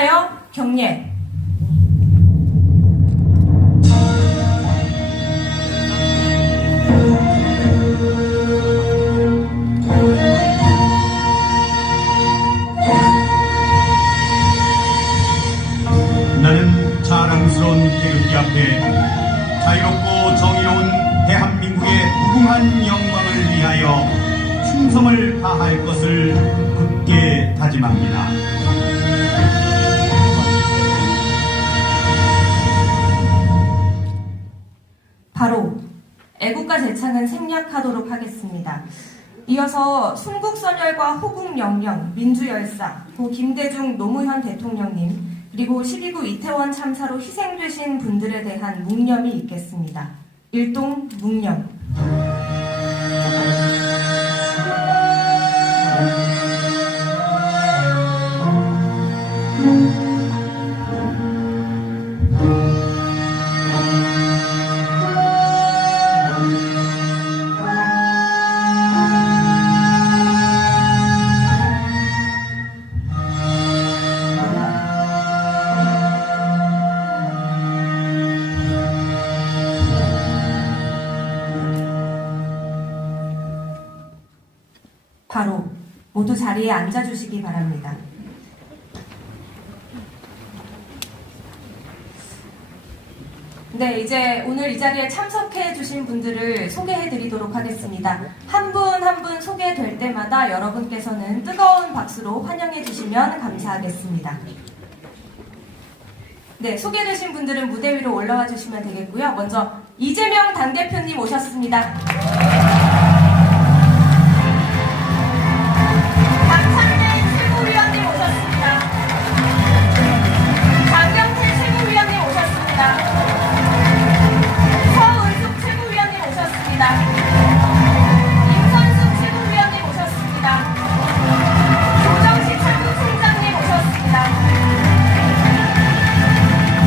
위하여 경례. 나는 자랑스러운 태극기 앞에 자유롭고 정의로운 대한민국의 무궁한 영광을 위하여 충성을 다할 것을 굳게 다짐합니다. 바로 애국가 제창은 생략하도록 하겠습니다. 이어서 순국선열과 호국영령, 민주열사, 고 김대중 노무현 대통령님, 그리고 12구 이태원 참사로 희생되신 분들에 대한 묵념이 있겠습니다. 일동 묵념. 바로 모두 자리에 앉아주시기 바랍니다. 네, 이제 오늘 이 자리에 참석해 주신 분들을 소개해 드리도록 하겠습니다. 한 분 한 분 소개될 때마다 여러분께서는 뜨거운 박수로 환영해 주시면 감사하겠습니다. 네, 소개되신 분들은 무대 위로 올라와 주시면 되겠고요. 먼저 이재명 당대표님 오셨습니다. 임선숙 최고위원님 오셨습니다. 조정식 상무총장님 오셨습니다.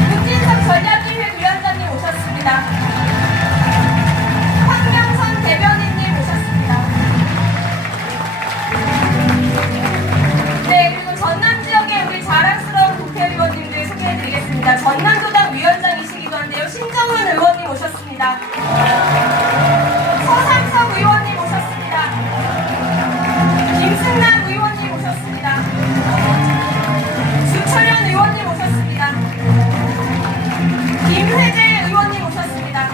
문진석 전략기획 위원장님 오셨습니다. 황명선 대변인님 오셨습니다. 네, 그리고 전남 지역의 우리 자랑스러운 국회의원님들 소개해드리겠습니다. 전남도당 위원장이시기도 한데요, 신정은 의원님 오셨습니다. 서상석 의원님 오셨습니다. 김승남 의원님 오셨습니다. 주철현 의원님 오셨습니다. 김회재 의원님 오셨습니다.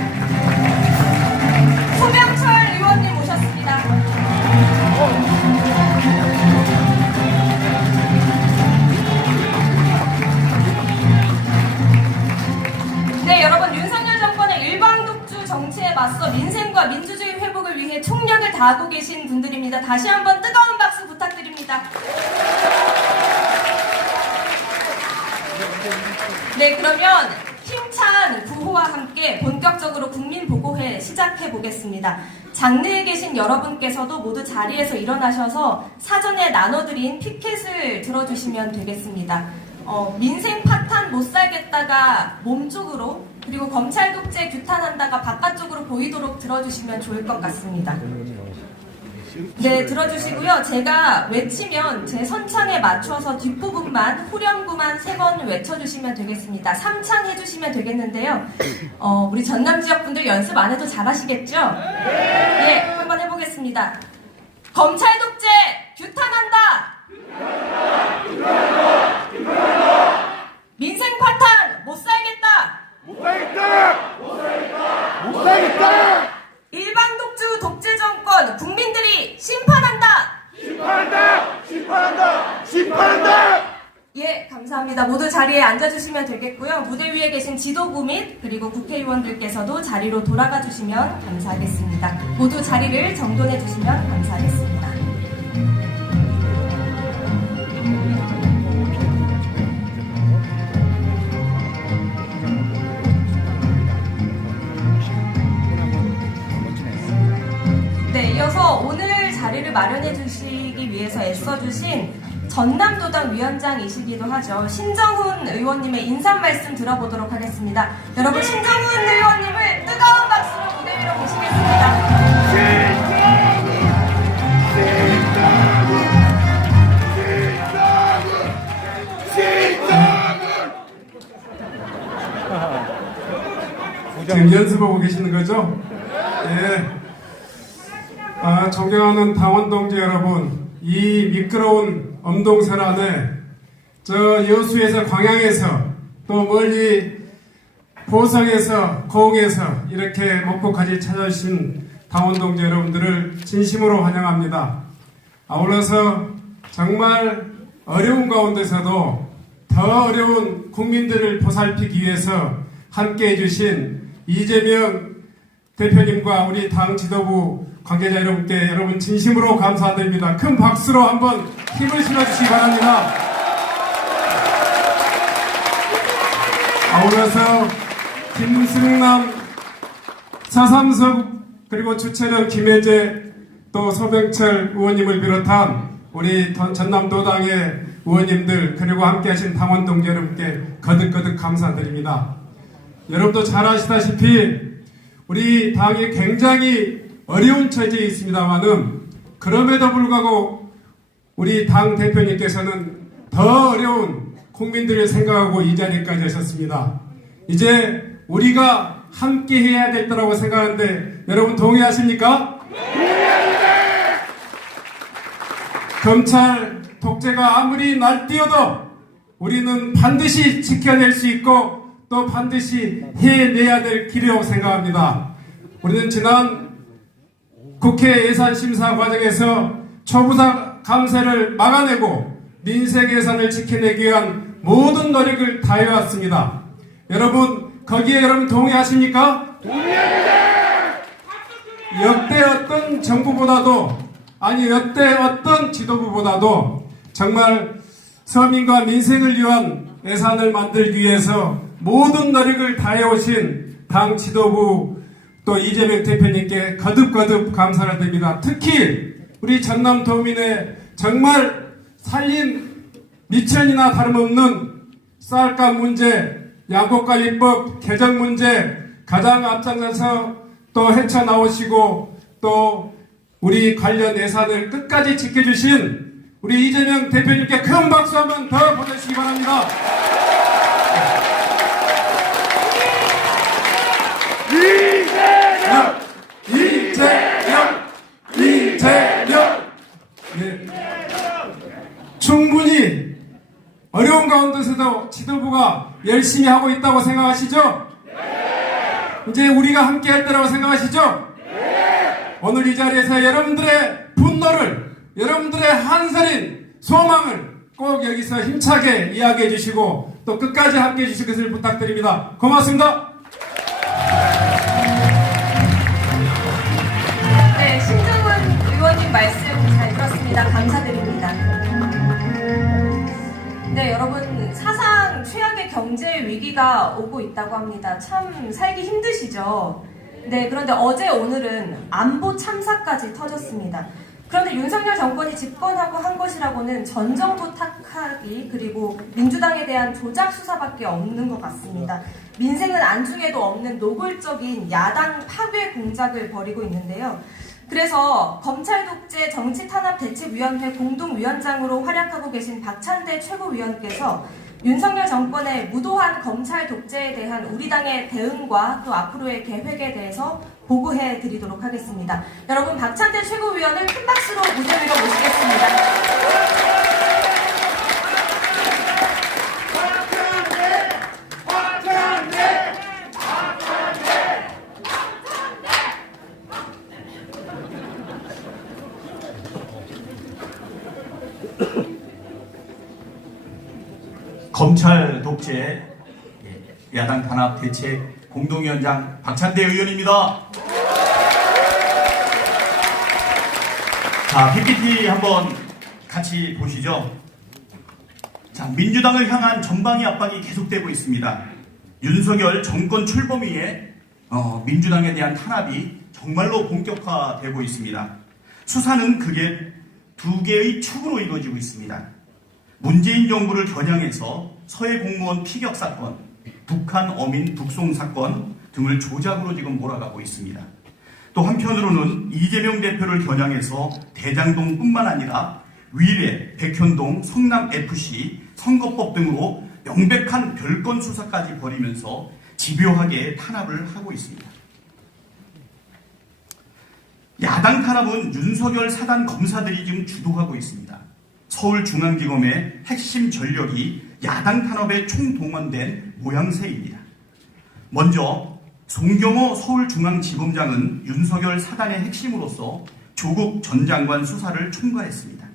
소명철 의원님 오셨습니다. 네, 여러분, 윤석열 정권의 일방독주 정치에 맞서 민생과 민주주의 회복을 위해 총력을 다하고 계신 분들입니다. 다시 한번 뜨거운 박수 부탁드립니다. 네, 그러면 힘찬 구호와 함께 본격적으로 국민보고회 시작해 보겠습니다. 장내에 계신 여러분께서도 모두 자리에서 일어나셔서 사전에 나눠드린 피켓을 들어주시면 되겠습니다. 민생 파탄 못 살겠다가 몸쪽으로, 그리고 검찰 독재 규탄한다가 바깥쪽으로 보이도록 들어주시면 좋을 것 같습니다. 네, 들어주시고요. 제가 외치면 제 선창에 맞춰서 뒷부분만, 후렴구만 3번 외쳐주시면 되겠습니다. 3창 해주시면 되겠는데요. 우리 전남 지역 분들 연습 안 해도 잘하시겠죠? 네, 한번 해보겠습니다. 검찰 독재 규탄한다! 민생 파탄 못 살겠다! 못 살겠다! 못 살겠다! 못 살겠다! 일방독주 독재 정권 국민들이 심판한다! 심판한다! 심판한다! 심판한다! 예, 감사합니다. 모두 자리에 앉아주시면 되겠고요. 무대 위에 계신 지도부 및 그리고 국회의원들께서도 자리로 돌아가 주시면 감사하겠습니다. 모두 자리를 정돈해 주시면 감사하겠습니다. 네, 이어서 오늘 자리를 마련해 주시기 위해서 애써주신 전남도당 위원장이시기도 하죠. 신정훈 의원님의 인사 말씀 들어보도록 하겠습니다. 여러분, 신정훈 의원님을 뜨거운 박수로 무대 위로 모시겠습니다. 신정훈! 지금 연습하고 계시는 거죠? 예. 존경하는 당원 동지 여러분, 이 미끄러운 엄동설 안에 저 여수에서 광양에서 또 멀리 보성에서 고흥에서 이렇게 목포까지 찾아주신 당원 동지 여러분들을 진심으로 환영합니다. 아울러서 정말 어려운 가운데서도 더 어려운 국민들을 보살피기 위해서 함께 해주신 이재명 대표님과 우리 당 지도부 관계자 여러분께 여러분 진심으로 감사드립니다. 큰 박수로 한번 힘을 실어주시기 바랍니다. 아울러서 김승남, 서삼석 그리고 주최는 김혜재 또 소병철 의원님을 비롯한 우리 전남도당의 의원님들 그리고 함께하신 당원 동지 여러분께 거듭거듭 감사드립니다. 여러분도 잘 아시다시피 우리 당이 굉장히 어려운 처지에 있습니다만은 그럼에도 불구하고 우리 당 대표님께서는 더 어려운 국민들을 생각하고 이 자리까지 하셨습니다. 이제 우리가 함께 해야 될 거라고 생각하는데 여러분 동의하십니까? 검찰 독재가 아무리 날뛰어도 우리는 반드시 지켜낼 수 있고 또 반드시 해내야 될 길이라고 생각합니다. 우리는 지난 국회 예산심사 과정에서 초부상 감세를 막아내고 민생 예산을 지켜내기 위한 모든 노력을 다해왔습니다. 여러분 거기에 여러분 동의하십니까? 동의합니다. 역대 어떤 정부보다도 아니 역대 어떤 지도부보다도 정말 서민과 민생을 위한 예산을 만들기 위해서 모든 노력을 다해오신 당 지도부 또 이재명 대표님께 거듭거듭 감사를 드립니다. 특히 우리 전남도민의 정말 살린 미천이나 다름없는 쌀값 문제, 양곡관리법 개정 문제 가장 앞장서서 또 헤쳐나오시고 또 우리 관련 예산을 끝까지 지켜주신 우리 이재명 대표님께 큰 박수 한번 더 보내주시기 바랍니다. 이재명! 네. 충분히 어려운 가운데서도 지도부가 열심히 하고 있다고 생각하시죠? 이제 우리가 함께 할 때라고 생각하시죠? 오늘 이 자리에서 여러분들의 분노를, 여러분들의 한서린 소망을 꼭 여기서 힘차게 이야기해 주시고 또 끝까지 함께 해 주실 것을 부탁드립니다. 고맙습니다. 네, 신정훈 의원님 말씀 잘 들었습니다. 감사드립니다. 네, 여러분 사상 최악의 경제 위기가 오고 있다고 합니다. 참 살기 힘드시죠? 네, 그런데 어제 오늘은 안보 참사까지 터졌습니다. 그런데 윤석열 정권이 집권하고 한 것이라고는 전 정부 탓하기 그리고 민주당에 대한 조작 수사밖에 없는 것 같습니다. 민생은 안중에도 없는 노골적인 야당 파괴 공작을 벌이고 있는데요. 그래서 검찰 독재 정치탄압대책위원회 공동위원장으로 활약하고 계신 박찬대 최고위원께서 윤석열 정권의 무도한 검찰 독재에 대한 우리 당의 대응과 또 앞으로의 계획에 대해서 보고해 드리도록 하겠습니다. 여러분 박찬대 최고위원을 큰 박수로 무대 위로 모시겠습니다. 검찰 독재 야당 탄압 대책 공동위원장 박찬대 의원입니다. 자, PPT 한번 같이 보시죠. 자, 민주당을 향한 전방위 압박이 계속되고 있습니다. 윤석열 정권 출범 이후에 민주당에 대한 탄압이 정말로 본격화되고 있습니다. 수사는 그게 두 개의 축으로 이루어지고 있습니다. 문재인 정부를 겨냥해서 서해 공무원 피격 사건, 북한 어민 북송 사건 등을 조작으로 지금 몰아가고 있습니다. 또 한편으로는 이재명 대표를 겨냥해서 대장동뿐만 아니라 위례, 백현동, 성남FC, 선거법 등으로 명백한 별건 수사까지 벌이면서 집요하게 탄압을 하고 있습니다. 야당 탄압은 윤석열 사단 검사들이 지금 주도하고 있습니다. 서울중앙지검의 핵심 전력이 야당 탄압에 총동원된 모양새입니다. 먼저 송경호 서울중앙지검장은 윤석열 사단의 핵심으로서 조국 전 장관 수사를 총괄했습니다.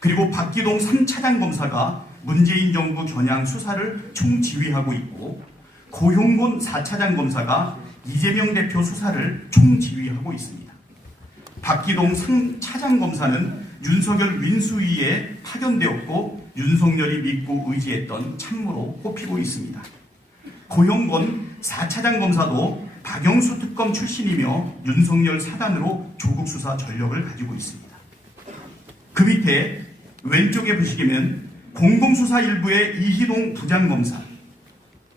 그리고 박기동 3차장 검사가 문재인 정부 겨냥 수사를 총지휘하고 있고, 고형곤 4차장 검사가 이재명 대표 수사를 총지휘하고 있습니다. 박기동 3차장 검사는 윤석열 민수위에 파견되었고 윤석열이 믿고 의지했던 참모로 꼽히고 있습니다. 고형곤 4차장 검사도 박영수 특검 출신이며 윤석열 사단으로 조국 수사 전력을 가지고 있습니다. 그 밑에 왼쪽에 보시면 공공수사 일부의 이희동 부장검사,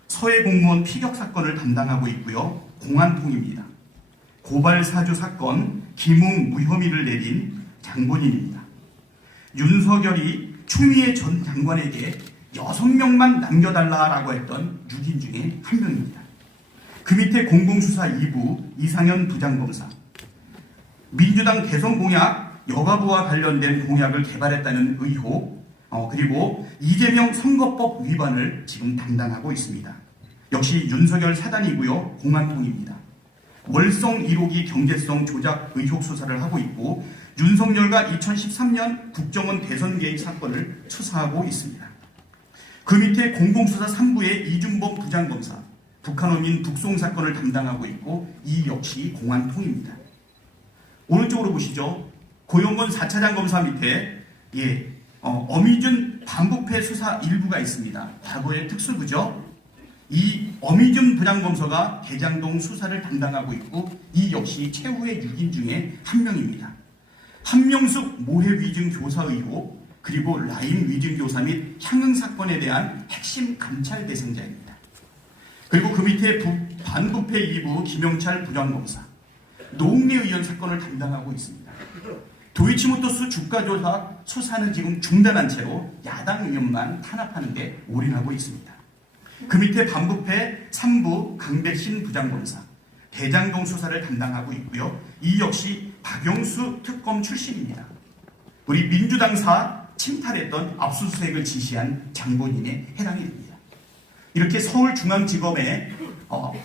서해 공무원 피격 사건을 담당하고 있고요. 공안통입니다. 고발사주 사건 김웅 무혐의를 내린 장본인입니다. 윤석열이 추미애 전 장관에게 6명만 남겨달라라고 했던 6인 중에 한 명입니다. 그 밑에 공공수사 2부 이상현 부장검사, 민주당 대선 공약 여가부와 관련된 공약을 개발했다는 의혹, 그리고 이재명 선거법 위반을 지금 담당하고 있습니다. 역시 윤석열 사단이고요. 공안통입니다. 월성 1호기 경제성 조작 의혹 수사를 하고 있고, 윤석열과 2013년 국정원 대선 개입 사건을 수사하고 있습니다. 그 밑에 공공수사 3부의 이준범 부장검사, 북한어민 북송 사건을 담당하고 있고, 이 역시 공안통입니다. 오른쪽으로 보시죠. 고용건 4차장 검사 밑에 어미준 반부패 수사 일부가 있습니다. 과거의 특수부죠. 이 어미준 부장검사가 대장동 수사를 담당하고 있고, 이 역시 최후의 6인 중에 한 명입니다. 한명숙 모해위증 교사 의혹, 그리고 라임 위증 교사 및 향응 사건에 대한 핵심 감찰 대상자입니다. 그리고 그 밑에 반부패 2부 김영철 부장검사, 노웅래 의원 사건을 담당하고 있습니다. 도이치모터스 주가조사 수사는 지금 중단한 채로 야당 의원만 탄압하는 데 올인하고 있습니다. 그 밑에 반부패 3부 강백신 부장검사, 대장동 수사를 담당하고 있고요. 이 역시 박영수 특검 출신입니다. 우리 민주당사 침탈했던 압수수색을 지시한 장본인에 해당이 됩니다. 이렇게 서울중앙지검에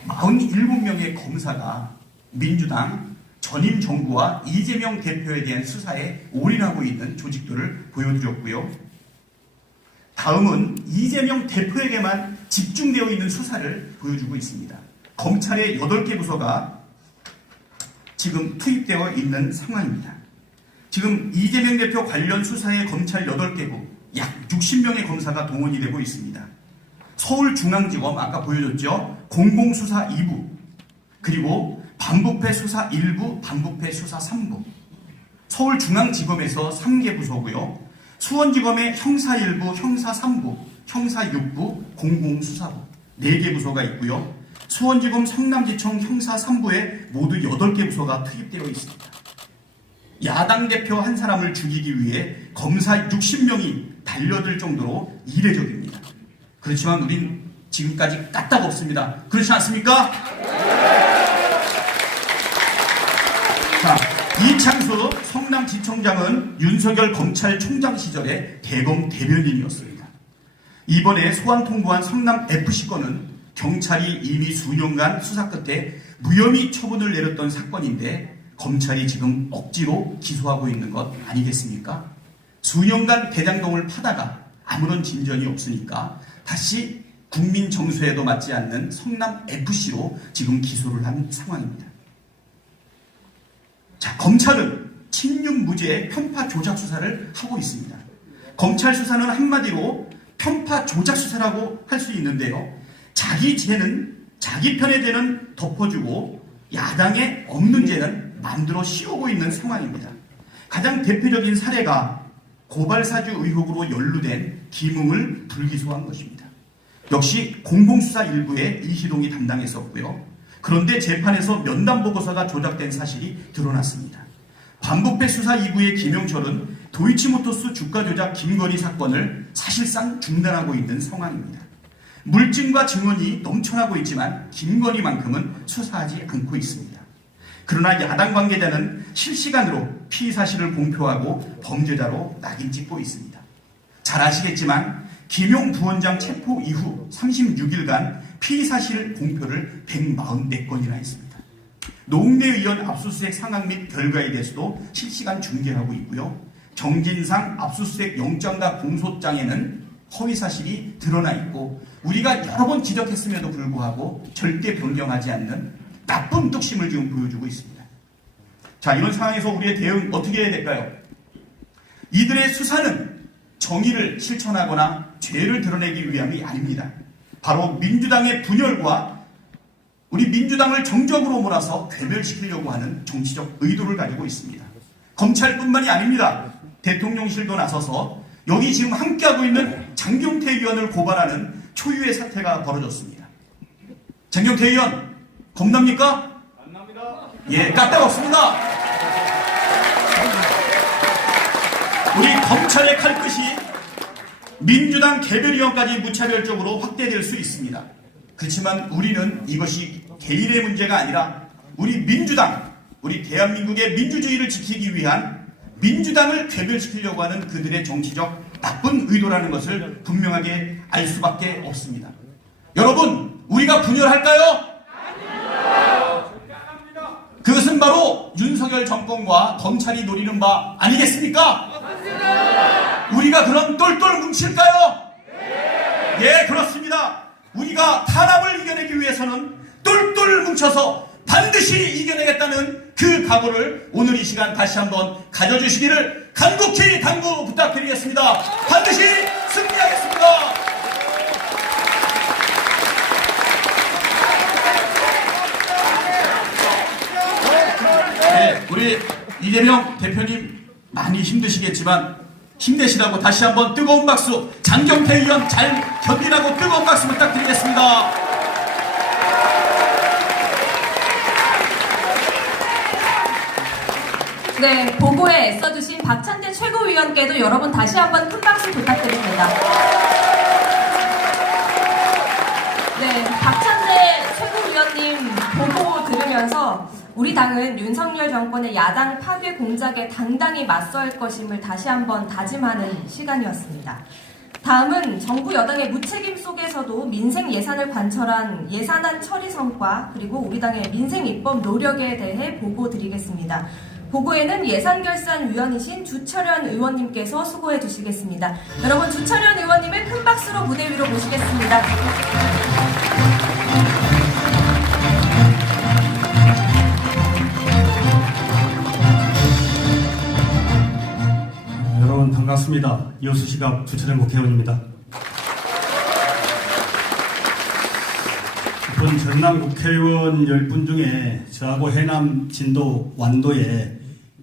47명의 검사가 민주당 전임 정부와 이재명 대표에 대한 수사에 올인하고 있는 조직들을 보여드렸고요. 다음은 이재명 대표에게만 집중되어 있는 수사를 보여주고 있습니다. 검찰의 8개 부서가 지금 투입되어 있는 상황입니다. 지금 이재명 대표 관련 수사에 검찰 8개국 약 60명의 검사가 동원이 되고 있습니다. 서울중앙지검 아까 보여줬죠. 공공수사 2부, 그리고 반부패 수사 1부, 반부패 수사 3부, 서울중앙지검에서 3개 부서고요. 수원지검의 형사 1부, 형사 3부, 형사 6부, 공공수사부 4개 부서가 있고요. 수원지검 성남지청 형사 3부에 모두 8개 부서가 투입되어 있습니다. 야당 대표 한 사람을 죽이기 위해 검사 60명이 달려들 정도로 이례적입니다. 그렇지만 우린 지금까지 까딱 없습니다. 그렇지 않습니까? 자, 이창수 성남지청장은 윤석열 검찰총장 시절에 대검 대변인이었습니다. 이번에 소환 통보한 성남FC 건은 경찰이 이미 수년간 수사 끝에 무혐의 처분을 내렸던 사건인데 검찰이 지금 억지로 기소하고 있는 것 아니겠습니까? 수년간 대장동을 파다가 아무런 진전이 없으니까 다시 국민 정서에도 맞지 않는 성남FC로 지금 기소를 한 상황입니다. 자, 검찰은 친윤무죄 편파 조작 수사를 하고 있습니다. 검찰 수사는 한마디로 편파 조작 수사라고 할 수 있는데요. 자기 죄는, 자기 편의 죄는 덮어주고 야당에 없는 죄는 만들어 씌우고 있는 상황입니다. 가장 대표적인 사례가 고발사주 의혹으로 연루된 김웅을 불기소한 것입니다. 역시 공공수사 일부에 이희동이 담당했었고요. 그런데 재판에서 면담보고서가 조작된 사실이 드러났습니다. 반부패 수사 2부의 김영철은 도이치모터스 주가조작 김건희 사건을 사실상 중단하고 있는 상황입니다. 물증과 증언이 넘쳐나고 있지만 김건희만큼은 수사하지 않고 있습니다. 그러나 야당 관계자는 실시간으로 피의 사실을 공표하고 범죄자로 낙인 찍고 있습니다. 잘 아시겠지만 김용 부원장 체포 이후 36일간 피의 사실 공표를 144건이나 했습니다. 노웅래 의원 압수수색 상황 및 결과에 대해서도 실시간 중계하고 있고요. 정진상 압수수색 영장과 공소장에는 허위 사실이 드러나 있고 우리가 여러 번 지적했음에도 불구하고 절대 변경하지 않는 나쁜 뚝심을 지금 보여주고 있습니다. 자, 이런 상황에서 우리의 대응 어떻게 해야 될까요? 이들의 수사는 정의를 실천하거나 죄를 드러내기 위함이 아닙니다. 바로 민주당의 분열과 우리 민주당을 정적으로 몰아서 괴멸시키려고 하는 정치적 의도를 가지고 있습니다. 검찰뿐만이 아닙니다. 대통령실도 나서서 여기 지금 함께하고 있는 장경태 의원을 고발하는 초유의 사태가 벌어졌습니다. 장경태 의원 겁납니까? 안 납니다. 예, 까딱없습니다. 우리 검찰의 칼끝이 민주당 개별위원까지 무차별적으로 확대될 수 있습니다. 그렇지만 우리는 이것이 개인의 문제가 아니라 우리 민주당, 우리 대한민국의 민주주의를 지키기 위한 민주당을 괴멸시키려고 하는 그들의 정치적 나쁜 의도라는 것을 분명하게 알 수밖에 없습니다. 여러분, 우리가 분열할까요? 그것은 바로 윤석열 정권과 검찰이 노리는 바 아니겠습니까? 우리가 그럼 똘똘 뭉칠까요? 예, 그렇습니다. 우리가 탄압을 이겨내기 위해서는 똘똘 뭉쳐서 반드시 이겨내겠다는 그 각오를 오늘 이 시간 다시 한번 가져주시기를 간곡히 당부 부탁드리겠습니다. 반드시 승리하겠습니다. 네, 우리 이재명 대표님 많이 힘드시겠지만 힘내시라고 다시 한번 뜨거운 박수, 장경태 의원 잘 견디라고 뜨거운 박수 부탁드리겠습니다. 네, 보고에 애써주신 박찬대 최고위원께도 여러분 다시 한번 큰 박수 부탁드립니다. 네, 박찬대 최고위원님 보고 들으면서 우리 당은 윤석열 정권의 야당 파괴 공작에 당당히 맞설 것임을 다시 한번 다짐하는 시간이었습니다. 다음은 정부 여당의 무책임 속에서도 민생 예산을 관철한 예산안 처리 성과 그리고 우리 당의 민생 입법 노력에 대해 보고 드리겠습니다. 보고에는 예산결산위원이신 주철현 의원님께서 수고해 주시겠습니다. 여러분, 주철현 의원님을 큰 박수로 무대 위로 모시겠습니다. 여러분 반갑습니다. 여수시갑 주철현 국회의원입니다. 이번 전남 국회의원 10분 중에 저하고 해남 진도 완도에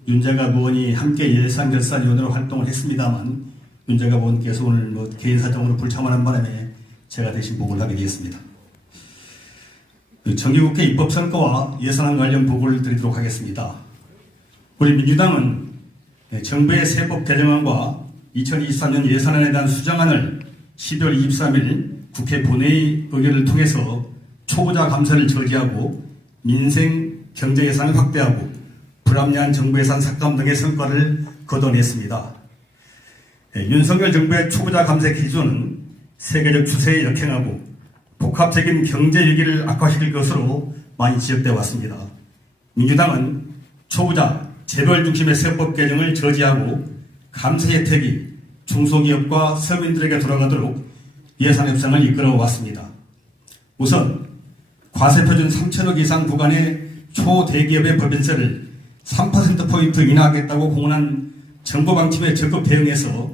윤재갑 의원이 함께 예산결산위원으로 활동을 했습니다만 윤재갑 의원께서 오늘 개인 사정으로 불참하는 바람에 제가 대신 보고를 하게 되었습니다. 정기국회 입법성과와 예산안 관련 보고를 드리도록 하겠습니다. 우리 민주당은 정부의 세법 개정안과 2023년 예산안에 대한 수정안을 12월 23일 국회 본회의 의결을 통해서 초보자 감사를 저지하고 민생 경제 예산을 확대하고 불합리한 정부 예산 삭감 등의 성과를 거둬냈습니다. 윤석열 정부의 초보자 감세 기조는 세계적 추세에 역행하고 복합적인 경제 위기를 악화시킬 것으로 많이 지적되어 왔습니다. 민주당은 초보자 재벌 중심의 세법 개정을 저지하고 감세 혜택이 중소기업과 서민들에게 돌아가도록 예산 협상을 이끌어 왔습니다. 우선 과세표준 3천억 이상 구간의 초대기업의 법인세를 3%포인트 인하하겠다고 공언한 정부 방침에 적극 대응해서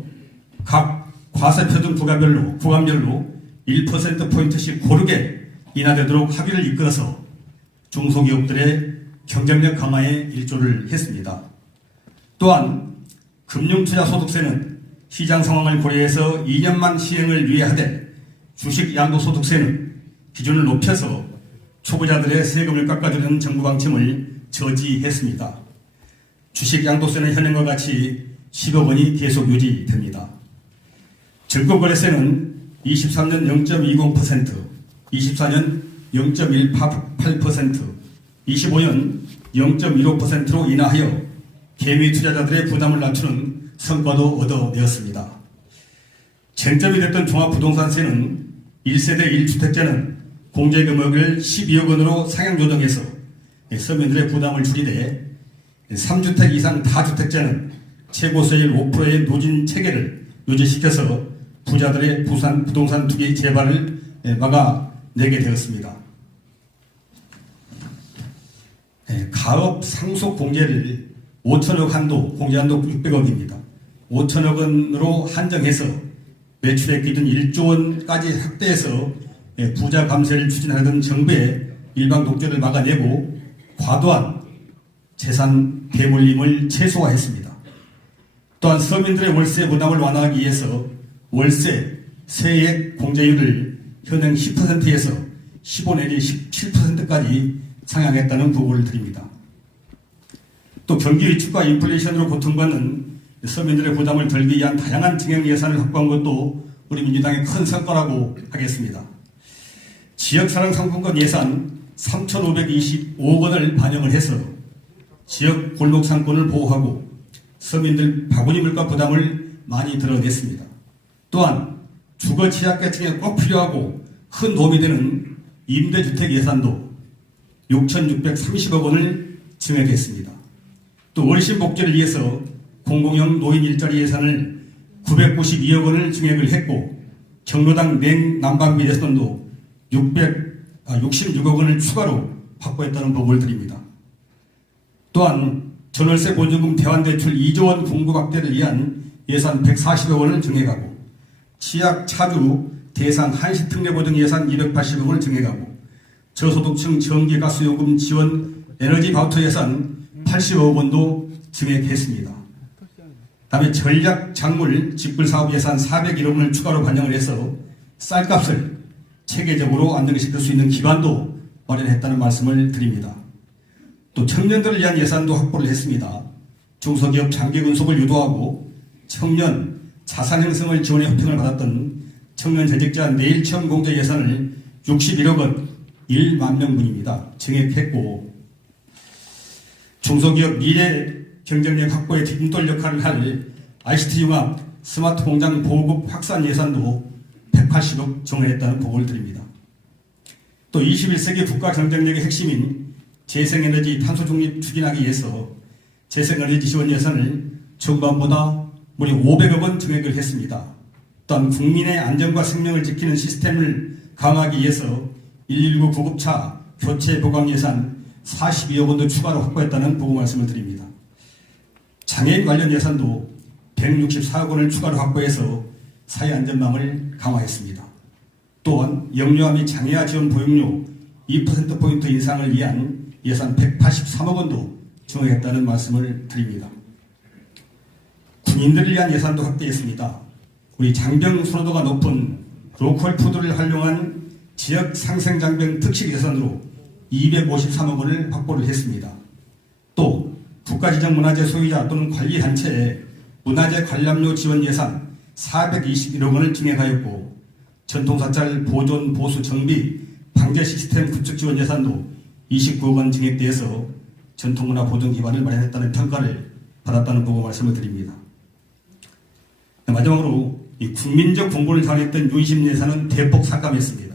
각 과세표준 구간별로 1%포인트씩 고르게 인하되도록 합의를 이끌어서 중소기업들의 경쟁력 강화에 일조를 했습니다. 또한 금융투자소득세는 시장 상황을 고려해서 2년만 시행을 유예하되 주식 양도소득세는 기준을 높여서 초보자들의 세금을 깎아주는 정부 방침을 저지했습니다. 주식 양도세는 현행과 같이 10억 원이 계속 유지됩니다. 증권거래세는 23년 0.20%, 24년 0.188%, 25년 0.15%로 인하하여 개미 투자자들의 부담을 낮추는 성과도 얻어내었습니다. 쟁점이 됐던 종합부동산세는 1세대 1주택자는 공제금액을 12억 원으로 상향 조정해서 서민들의 부담을 줄이되 3주택 이상 다주택자는 최고세율 5%의 누진 체계를 유지시켜서 부자들의 부동산 투기 재발을 막아내게 되었습니다. 가업 상속 공제를 5천억 한도, 공제 한도 600억입니다. 5천억 원으로 한정해서 매출액 기준 1조 원까지 확대해서 부자 감세를 추진하던 정부의 일방 독재를 막아내고 과도한 재산 대물림을 최소화했습니다. 또한 서민들의 월세 부담을 완화하기 위해서 월세 세액 공제율을 현행 10%에서 15 내지 17%까지 상향했다는 보고를 드립니다. 또 경기 위축과 인플레이션으로 고통받는 서민들의 부담을 덜기 위한 다양한 증액 예산을 확보한 것도 우리 민주당의 큰 성과라고 하겠습니다. 지역사랑 상품권 예산 3,525억 원을 반영을 해서 지역 골목 상권을 보호하고 서민들 바구니 물가 부담을 많이 덜어냈습니다. 또한 주거 취약계층에 꼭 필요하고 큰 도움이 되는 임대주택 예산도 6,630억 원을 증액했습니다. 또 어르신 복지를 위해서 공공형 노인 일자리 예산을 992억 원을 증액을 했고 경로당 냉난방비 예산도 66억 원을 추가로 확보했다는 보고를 드립니다. 또한 전월세 보증금 대환대출 2조 원 공급 확대를 위한 예산 140억 원을 증액하고 취약 차주 대상 한시 특례 보증 예산 280억 원을 증액하고 저소득층 전기가스요금 지원 에너지 바우처 예산 80억 원도 증액했습니다. 다음에 전략 작물 직불 사업 예산 401억 원을 추가로 반영을 해서 쌀값을 체계적으로 안정시킬 수 있는 기반도 마련했다는 말씀을 드립니다. 또 청년들을 위한 예산도 확보를 했습니다. 중소기업 장기 근속을 유도하고 청년 자산 형성을 지원해 혜택을 받았던 청년 재직자 내일 체험 공제 예산을 61억 원 1만 명분입니다. 증액했고 중소기업 미래 경쟁력 확보에 뒷돌 역할을 할 ICT 융합 스마트 공장 보급 확산 예산도 180억 정원했다는 보고를 드립니다. 또 21세기 국가 경쟁력의 핵심인 재생에너지 탄소 중립 추진하기 위해서 재생에너지 지원 예산을 전반보다 무려 500억 원 증액을 했습니다. 또한 국민의 안전과 생명을 지키는 시스템을 강화하기 위해서 119 구급차 교체 보강 예산 42억 원도 추가로 확보했다는 보고 말씀을 드립니다. 장애인 관련 예산도 164억 원을 추가로 확보해서 사회안전망을 강화했습니다. 또한 영유아 및 장애아 지원 보육료 2%포인트 인상을 위한 예산 183억 원도 증액했다는 말씀을 드립니다. 군인들을 위한 예산도 확대했습니다. 우리 장병 선호도가 높은 로컬 푸드를 활용한 지역 상생장병 특식 예산으로 253억 원을 확보를 했습니다. 또 국가지정문화재 소유자 또는 관리단체에 문화재 관람료 지원 예산 421억 원을 증액하였고 전통사찰 보존 보수 정비 방제 시스템 구축 지원 예산도 29억 원 증액돼서 전통문화 보존 기반을 마련했다는 평가를 받았다는 보고 말씀을 드립니다. 마지막으로 이 국민적 공분을 자원했던 윤심 예산은 대폭 삭감했습니다.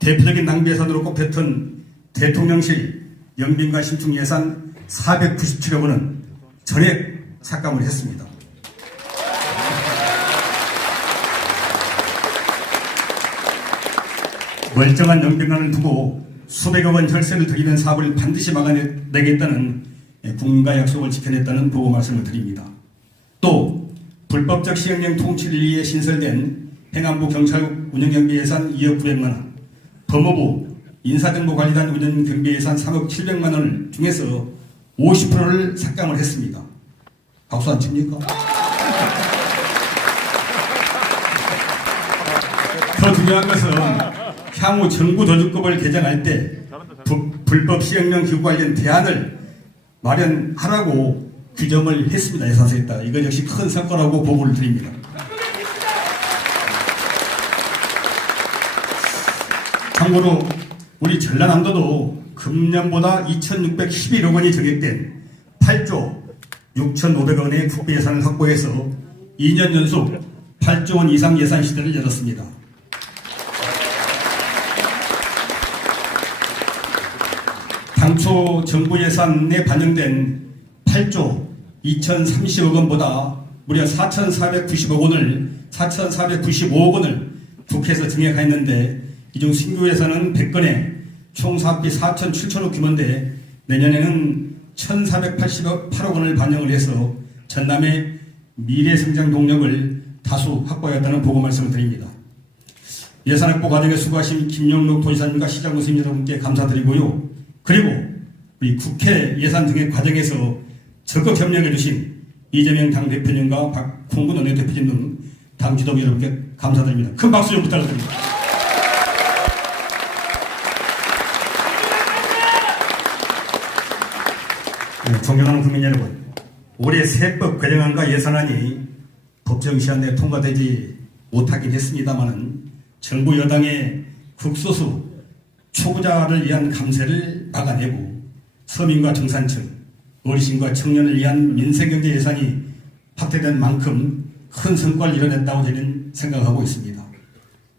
대표적인 낭비 예산으로 꼽혔던 대통령실 영빈관 신축 예산 497억 원은 전액 삭감을 했습니다. 멀쩡한 영빈관을 두고 수백억 원 혈세를 드리는 사업을 반드시 막아내겠다는 국민과 약속을 지켜냈다는 보고 말씀을 드립니다. 또 불법적 시행령 통치를 위해 신설된 행안부 경찰국 운영경비 예산 2억 900만 원, 법무부 인사정보관리단 운영경비 예산 3억 700만 원을 중에서 50%를 삭감을 했습니다. 박수 안 칩니까? 더 중요한 것은 향후 정부 도주법을 개정할 때 불법 시행령 기구 관련 대안을 마련하라고 규정을 했습니다. 예산서에다. 이것 역시 큰 성과라고 보고를 드립니다. 참고로 우리 전라남도도 금년보다 2,611억 원이 증액된 8조 6,500원의 국비 예산을 확보해서 2년 연속 8조 원 이상 예산 시대를 열었습니다. 당초 정부 예산에 반영된 8조 2,030억 원보다 무려 4,495억 원을 국회에서 증액했는데 이중 신규 예산은 100건에 총 사업비 4,7천억 규모인데 내년에는 1,488억 원을 반영을 해서 전남의 미래 성장 동력을 다수 확보하였다는 보고 말씀을 드립니다. 예산 확보 과정에 수고하신 김영록 도지사님과 시장 교수님 여러분께 감사드리고요. 그리고 우리 국회 예산 증액 과정에서 적극 협력해 주신 이재명 당대표님과 박홍근 원내대표님 등 당 지도부 여러분께 감사드립니다. 큰 박수 좀 부탁드립니다. 네, 존경하는 국민 여러분, 올해 세법 개정안과 예산안이 법정 시한 내에 통과되지 못하긴 했습니다만은 정부 여당의 극소수 초보자를 위한 감세를 막아내고 서민과 중산층, 어르신과 청년을 위한 민생경제 예산이 확대된 만큼 큰 성과를 이뤄냈다고 저는 생각하고 있습니다.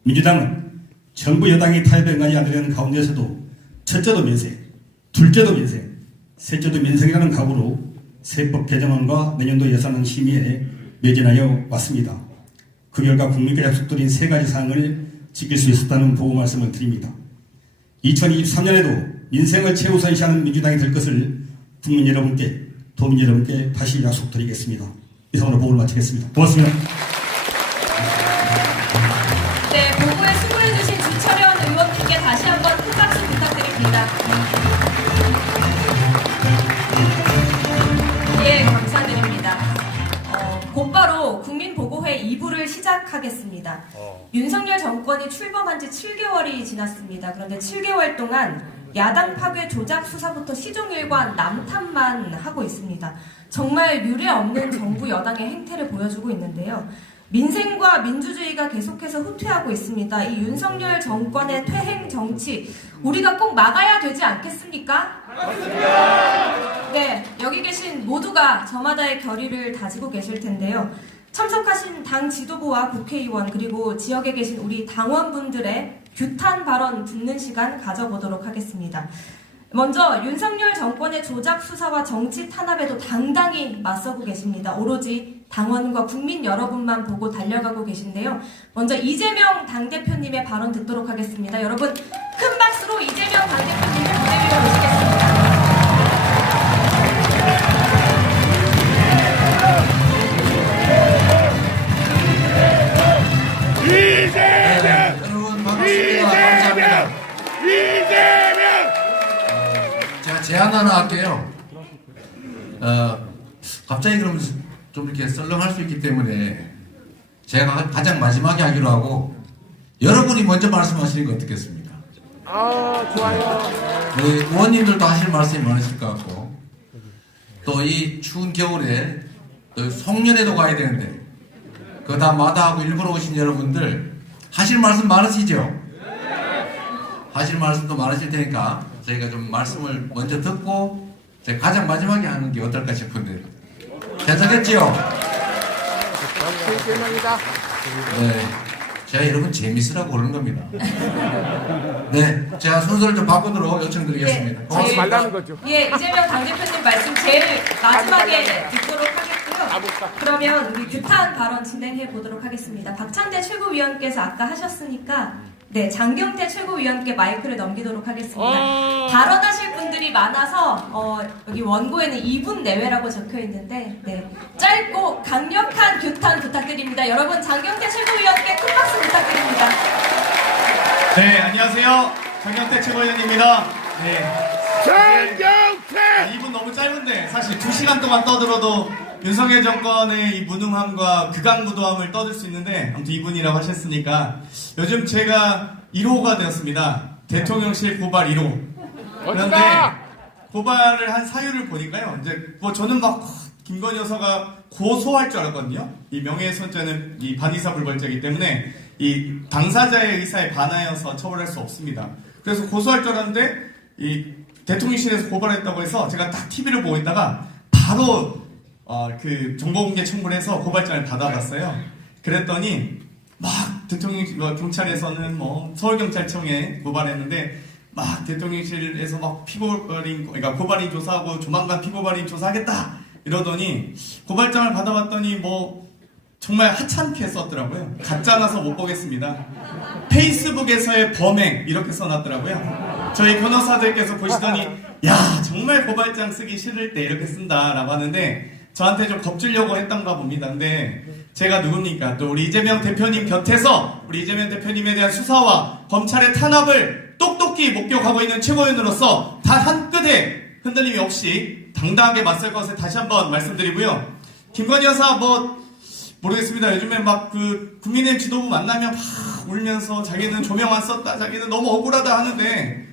민주당은 정부 여당이 타협에 응하지 않으려는 가운데서도 첫째도 민생, 둘째도 민생, 셋째도 민생이라는 각오로 세법 개정안과 내년도 예산안 심의에 매진하여 왔습니다. 그 결과 국민께 약속드린 세 가지 사항을 지킬 수 있었다는 보고 말씀을 드립니다. 2023년에도 민생을 최우선시하는 민주당이 될 것을 국민 여러분께, 도민 여러분께 다시 약속드리겠습니다. 이상으로 보고를 마치겠습니다. 고맙습니다. 네, 보고에 수고해주신 주철현 의원님께 다시 한번 큰 박수 부탁드립니다. 예, 감사드립니다. 곧바로 국민보고회 2부를 시작하겠습니다. 윤석열 정권이 출범한 지 7개월이 지났습니다. 그런데 7개월 동안 야당 파괴 조작 수사부터 시종일관 남탓만 하고 있습니다. 정말 유례 없는 정부 여당의 행태를 보여주고 있는데요. 민생과 민주주의가 계속해서 후퇴하고 있습니다. 이 윤석열 정권의 퇴행 정치, 우리가 꼭 막아야 되지 않겠습니까? 맞습니다. 네, 여기 계신 모두가 저마다의 결의를 다지고 계실 텐데요. 참석하신 당 지도부와 국회의원 그리고 지역에 계신 우리 당원분들의 규탄 발언 듣는 시간 가져보도록 하겠습니다. 먼저 윤석열 정권의 조작 수사와 정치 탄압에도 당당히 맞서고 계십니다. 오로지 당원과 국민 여러분만 보고 달려가고 계신데요. 먼저 이재명 당대표님의 발언 듣도록 하겠습니다. 여러분 큰 박수로 이재명 당대표님을 무대 위로 모시겠습니다. 여러분 반갑습니다. 감사합니다. 제가 제안 하나 할게요. 갑자기 그러면 좀 이렇게 썰렁할 수 있기 때문에 제가 가장 마지막에 하기로 하고 여러분이 먼저 말씀하시는 거 어떻겠습니까? 좋아요. 우리 의원님들도 하실 말씀이 많으실 것 같고 또 이 추운 겨울에 또 송년회도 가야 되는데 그거 다 마다하고 일부러 오신 여러분들 하실 말씀 많으시죠? 하실 말씀도 많으실 테니까 저희가 좀 말씀을 먼저 듣고 제가 가장 마지막에 하는 게 어떨까 싶은데 괜찮겠지요? 네, 제가 여러분 재밌으라고 그러는 겁니다. 네, 제가 순서를 좀 바꾸도록 요청드리겠습니다. 예, 고맙습니다. 말라는 거죠. 예, 이재명 당대표님 말씀 제일 마지막에 듣도록 하겠고요. 그러면 우리 규탄 발언 진행해 보도록 하겠습니다. 박찬대 최고위원께서 아까 하셨으니까 네, 장경태 최고위원께 마이크를 넘기도록 하겠습니다. 발언하실 분들이 많아서 여기 원고에는 2분 내외라고 적혀 있는데 네, 짧고 강력한 규탄 부탁드립니다. 여러분 장경태 최고위원께 큰 박수 부탁드립니다. 네, 안녕하세요. 장경태 최고위원입니다. 네. 장경태! 2분 너무 짧은데 사실 2시간 동안 떠들어도 윤석열 정권의 이 무능함과 극악무도함을 떠들 수 있는데 아무튼 2분이라고 하셨으니까 요즘 제가 1호가 되었습니다. 대통령실 고발 1호. 그런데 고발을 한 사유를 보니까요. 이제 뭐 저는 막 김건희 여사가 고소할 줄 알았거든요. 이 명예훼손죄는 이 반의사 불벌죄이기 때문에 이 당사자의 의사에 반하여서 처벌할 수 없습니다. 그래서 고소할 줄 알았는데 이 대통령실에서 고발했다고 해서 제가 딱 TV를 보고 있다가 바로 그 정보공개 청구를 해서 고발장을 받아봤어요. 그랬더니 막 경찰에서는 뭐 서울경찰청에 고발했는데 막 대통령실에서 막 그러니까 고발인 조사하고 조만간 피고발인 조사하겠다 이러더니 고발장을 받아봤더니 뭐 정말 하찮게 썼더라고요. 가짜나서 못 보겠습니다. 페이스북에서의 범행 이렇게 써놨더라고요. 저희 변호사들께서 보시더니 야 정말 고발장 쓰기 싫을 때 이렇게 쓴다라고 하는데 저한테 좀 겁주려고 했던가 봅니다. 근데 제가 누굽니까? 또 우리 이재명 대표님 곁에서 우리 이재명 대표님에 대한 수사와 검찰의 탄압을 똑똑히 목격하고 있는 최고위원으로서 단 한 끗의 흔들림이 없이 당당하게 맞설 것을 다시 한번 말씀드리고요. 김건희 여사 모르겠습니다. 요즘에 막 그 국민의힘 지도부 만나면 막 울면서 자기는 조명 안 썼다, 자기는 너무 억울하다 하는데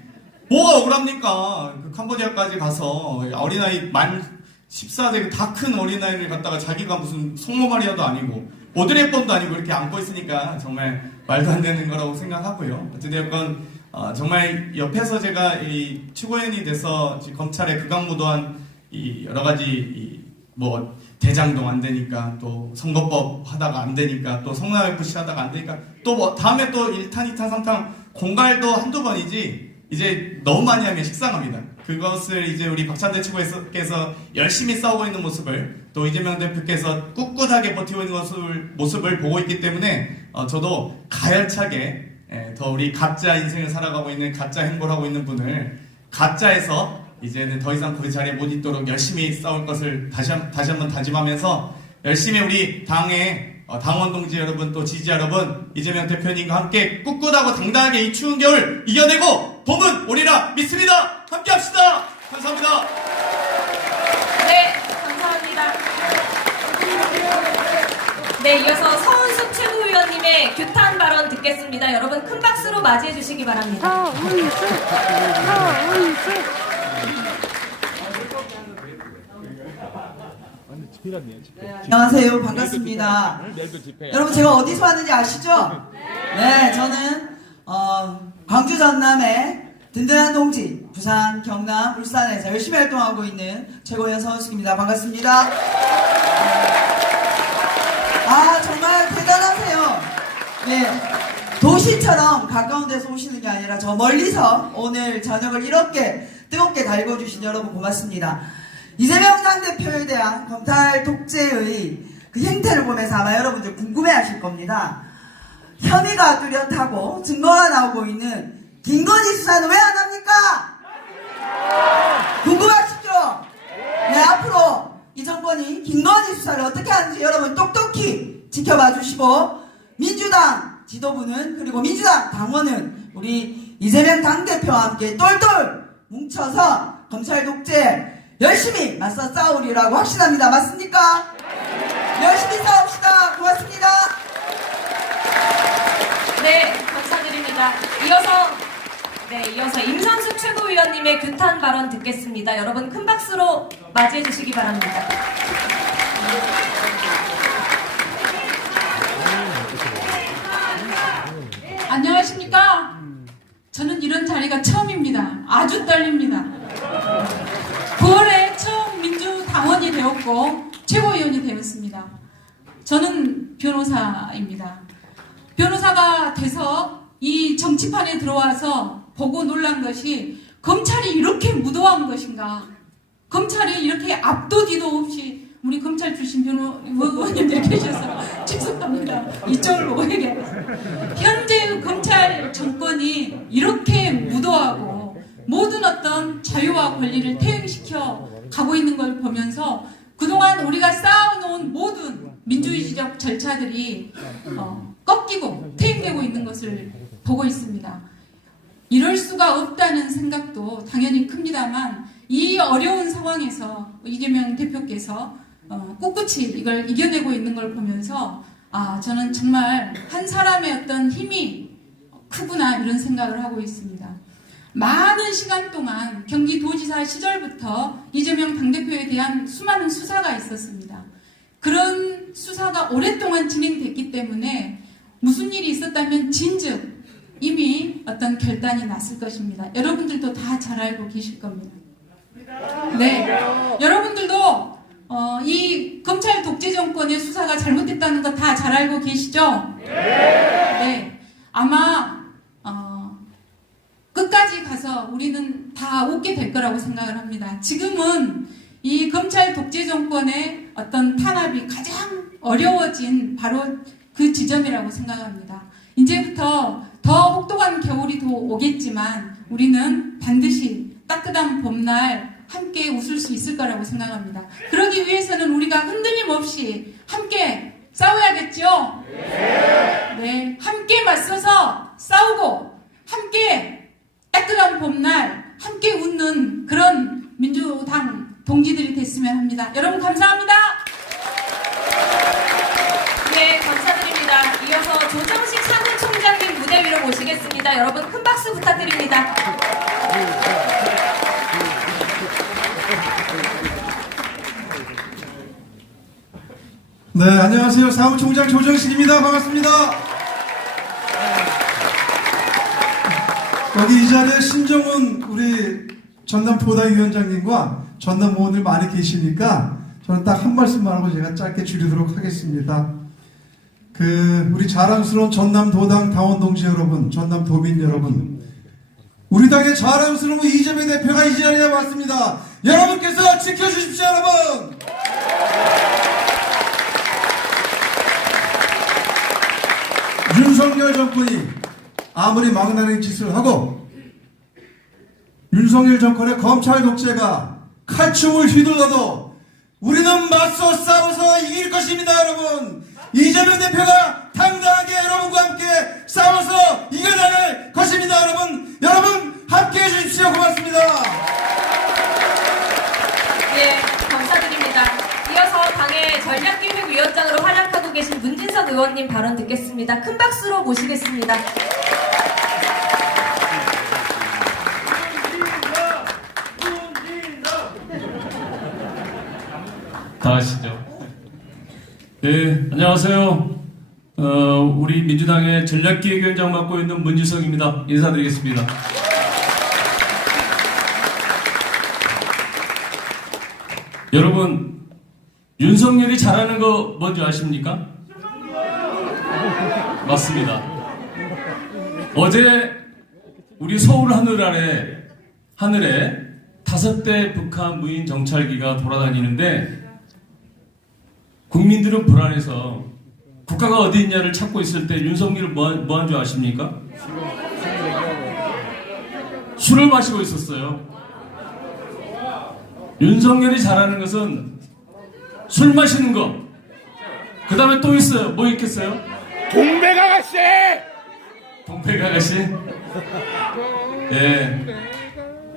뭐가 억울합니까? 그 캄보디아까지 가서 어린아이 만 14세 다 큰 어린아이를 갖다가 자기가 무슨 성모마리아도 아니고 오드레번도 아니고 이렇게 안고 있으니까 정말 말도 안 되는 거라고 생각하고요. 어찌되었건 정말 옆에서 제가 이 최고위원이 돼서 검찰의 극악무도한 이 여러 가지 뭐 대장동 안 되니까 또 선거법 하다가 안 되니까 또 성남FC 하다가 안 되니까 또 뭐 다음에 또 1탄, 2탄, 3탄 공갈도 한두 번이지 이제 너무 많이 하면 식상합니다. 그것을 이제 우리 박찬대 최고께서 열심히 싸우고 있는 모습을 또 이재명 대표께서 꿋꿋하게 버티고 있는 모습을 보고 있기 때문에 저도 가열차게 더 우리 가짜 인생을 살아가고 있는 가짜 행보를 하고 있는 분을 가짜에서 이제는 더 이상 그 자리에 못 있도록 열심히 싸울 것을 다시 한번 다짐하면서 열심히 우리 당의 당원 동지 여러분 또 지지자 여러분 이재명 대표님과 함께 꿋꿋하고 당당하게 이 추운 겨울 이겨내고 봄은 오리라 믿습니다. 함께 합시다. 감사합니다. 네, 감사합니다. 네, 이어서 서은숙 최고위원님의 규탄 발언 듣겠습니다. 여러분 큰 박수로 맞이해 주시기 바랍니다. 안녕하세요. 반갑습니다. 여러분 제가 어디서 왔는지 아시죠? 네, 저는 광주 전남의 든든한 동지 부산, 경남, 울산에서 열심히 활동하고 있는 최고위원 서은숙입니다. 반갑습니다. 정말 대단하세요. 네, 도시처럼 가까운 데서 오시는 게 아니라 저 멀리서 오늘 저녁을 이렇게 뜨겁게 달궈주신 여러분 고맙습니다. 이재명 당대표에 대한 검찰 독재의 그 행태를 보면서 아마 여러분들 궁금해하실 겁니다. 혐의가 뚜렷하고 증거가 나오고 있는 김건희 수사는 왜 안 합니까? 궁금하시죠? 네, 앞으로 이 정권이 김건희 수사를 어떻게 하는지 여러분 똑똑히 지켜봐 주시고 민주당 지도부는 그리고 민주당 당원은 우리 이재명 당대표와 함께 똘똘 뭉쳐서 검찰 독재 열심히 맞서 싸우리라고 확신합니다. 맞습니까? 열심히 싸웁시다. 고맙습니다. 네, 감사드립니다. 이어서 임선숙 최고위원님의 규탄 발언 듣겠습니다. 여러분 큰 박수로 맞이해 주시기 바랍니다. 안녕하십니까? 저는 이런 자리가 처음입니다. 아주 떨립니다. 9월에 처음 민주당원이 되었고 최고위원이 되었습니다. 저는 변호사입니다. 변호사가 돼서 이 정치판에 들어와서 보고 놀란 것이 검찰이 이렇게 무도한 것인가? 검찰이 이렇게 앞도 뒤도 없이 우리 검찰 출신 의원님들이 계셔서 죄송합니다. 이쪽을 보고 얘기해요. 현재의 검찰 정권이 이렇게 무도하고 모든 어떤 자유와 권리를 퇴행시켜 가고 있는 걸 보면서 그동안 우리가 쌓아놓은 모든 민주주의적 절차들이 꺾이고 퇴행되고 있는 것을 보고 있습니다. 이럴 수가 없다는 생각도 당연히 큽니다만 이 어려운 상황에서 이재명 대표께서 꿋꿋이 이걸 이겨내고 있는 걸 보면서 저는 정말 한 사람의 어떤 힘이 크구나 이런 생각을 하고 있습니다. 많은 시간 동안 경기도지사 시절부터 이재명 당대표에 대한 수많은 수사가 있었습니다. 그런 수사가 오랫동안 진행됐기 때문에 무슨 일이 있었다면 진즉 이미 어떤 결단이 났을 것입니다. 여러분들도 다 잘 알고 계실 겁니다. 네, 여러분들도 이 검찰 독재 정권의 수사가 잘못됐다는 거 다 잘 알고 계시죠? 네, 아마 끝까지 가서 우리는 다 웃게 될 거라고 생각을 합니다. 지금은 이 검찰 독재 정권의 어떤 탄압이 가장 어려워진 바로 그 지점이라고 생각합니다. 이제부터 더 혹독한 겨울이 더 오겠지만 우리는 반드시 따뜻한 봄날 함께 웃을 수 있을 거라고 생각합니다. 그러기 위해서는 우리가 흔들림 없이 함께 싸워야겠죠? 네, 함께 맞서서 싸우고 함께 따뜻한 봄날 함께 웃는 그런 민주당 동지들이 됐으면 합니다. 여러분 감사합니다. 네, 감사드립니다. 이어서 조정식 사무총장님 무대 위로 모시겠습니다. 여러분 큰 박수 부탁드립니다. 네, 안녕하세요. 사무총장 조정식입니다. 반갑습니다. 여기 이 자리에 신정훈 우리 전남 도당위원장님과 전남 의원들 많이 계시니까 저는 딱 한 말씀만 하고 제가 짧게 줄이도록 하겠습니다. 우리 자랑스러운 전남 도당 당원 동지 여러분, 전남 도민 여러분, 우리 당의 자랑스러운 이재명 대표가 이 자리에 왔습니다. 여러분께서 지켜주십시오, 여러분! 윤석열 정권이 아무리 망나니 짓을 하고 윤석열 정권의 검찰 독재가 칼춤을 휘둘러도 우리는 맞서 싸워서 이길 것입니다, 여러분. 이재명 대표가 당당하게 여러분과 함께 싸워서 이겨나갈 것입니다, 여러분. 여러분 함께해 주십시오. 고맙습니다. 네, 감사드립니다. 이어서 당의 전략기획위원장으로 활약하고 계신 문진석 의원님 발언 듣겠습니다. 큰 박수로 모시겠습니다. 다 아시죠? 네, 안녕하세요. 우리 민주당의 전략기획위원장 맡고 있는 문진석입니다. 인사드리겠습니다. 여러분, 윤석열이 잘하는 거 뭔지 아십니까? 맞습니다. 어제 우리 서울 하늘에 5대 북한 무인 정찰기가 돌아다니는데 국민들은 불안해서 국가가 어디 있냐를 찾고 있을 때 윤석열이 뭐한 줄 아십니까? 술을 마시고 있었어요. 윤석열이 잘하는 것은 술 마시는 거. 그 다음에 또 있어요. 뭐 있겠어요? 동백아가씨! 동백아가씨? 네.